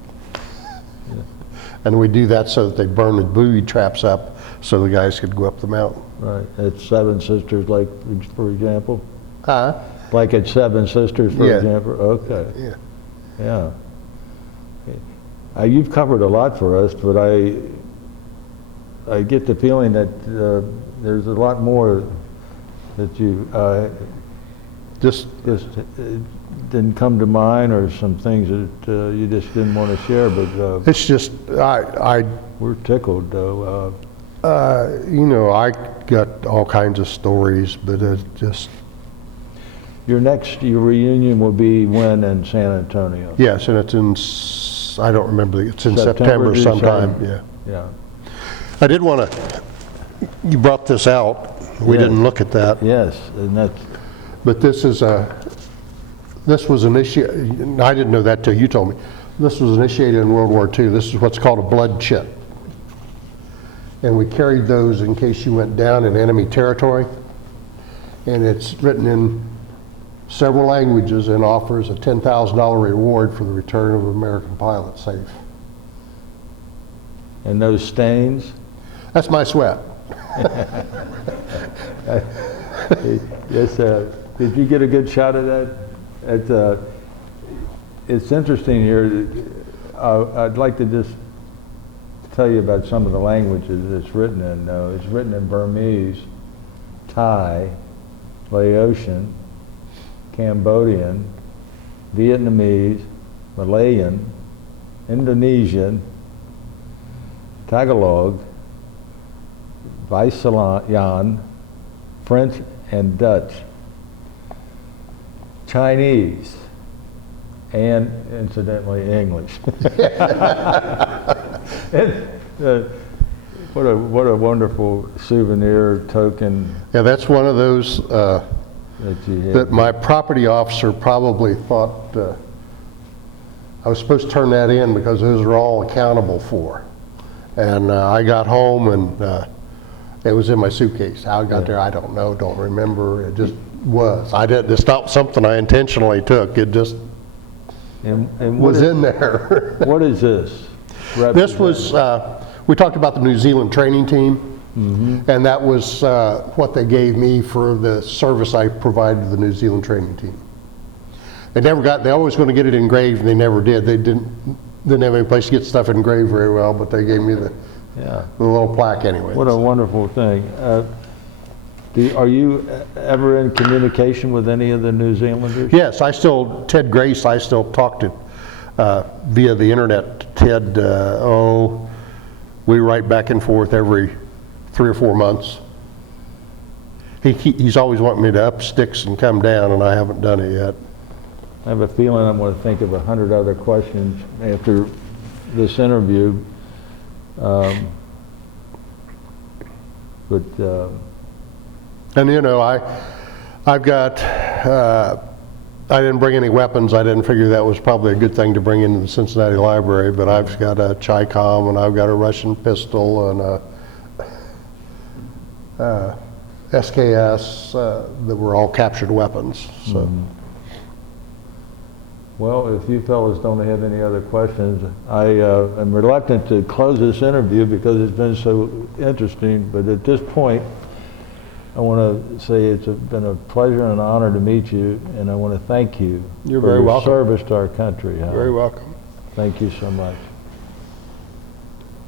and we do that so that they burn the booby traps up so the guys could go up the mountain. Right, at Seven Sisters Lake, for example? Huh? Like at Seven Sisters, for Yeah. example? Okay, Yeah. yeah. You've covered a lot for us, but I get the feeling that there's a lot more that you Just, didn't come to mind, or some things that you just didn't want to share, but it's just, we're tickled, though. you know, I got all kinds of stories, but it just, Your reunion will be when in San Antonio? yes, and it's in, I don't remember, it's in September sometime, yeah. Yeah. I did want to, you brought this out, we Yes. didn't look at that, Yes, and that's, but this was initiated, I didn't know that till you told me. This was initiated in World War II. This is what's called a blood chit. And we carried those in case you went down in enemy territory. And it's written in several languages and offers a $10,000 reward for the return of an American pilot safe. and those stains? That's my sweat. Yes, did you get a good shot of that? It's interesting here. I'd like to just tell you about some of the languages it's written in. It's written in Burmese, Thai, Laotian, Cambodian, Vietnamese, Malayan, Indonesian, Tagalog, Visayan, French, and Dutch, Chinese, and incidentally English. What a wonderful souvenir token Yeah, that's one of those that you have. that my property officer probably thought I was supposed to turn that in because those are all accountable for. And I got home and it was in my suitcase. How it got there, I don't know, don't remember. It just was. It's not something I intentionally took. It just And what was is- in there. What is this? This was, we talked about the New Zealand training team. And that was what they gave me for the service I provided to the New Zealand training team. They always going to get it engraved, and they never did. They didn't have any place to get stuff engraved very well, but they gave me the little plaque anyway. What a wonderful thing. Are you ever in communication with any of the New Zealanders? Yes, Ted Grace, I still talk to via the internet. Ted, we write back and forth every 3 or 4 months. He's always wanting me to up sticks and come down, and I haven't done it yet. I have a feeling I'm going to think of 100 other questions after this interview. And you know, I've got, I didn't bring any weapons. I didn't figure that was probably a good thing to bring into the Cincinnati Library, but I've got a Chi-Com, and I've got a Russian pistol, and a SKS that were all captured weapons. So. Well, if you fellows don't have any other questions, I am reluctant to close this interview because it's been so interesting, but at this point, I want to say it's been a pleasure and an honor to meet you, and I want to thank you You're for very your welcome. service to our country. Howard. Very welcome. Thank you so much.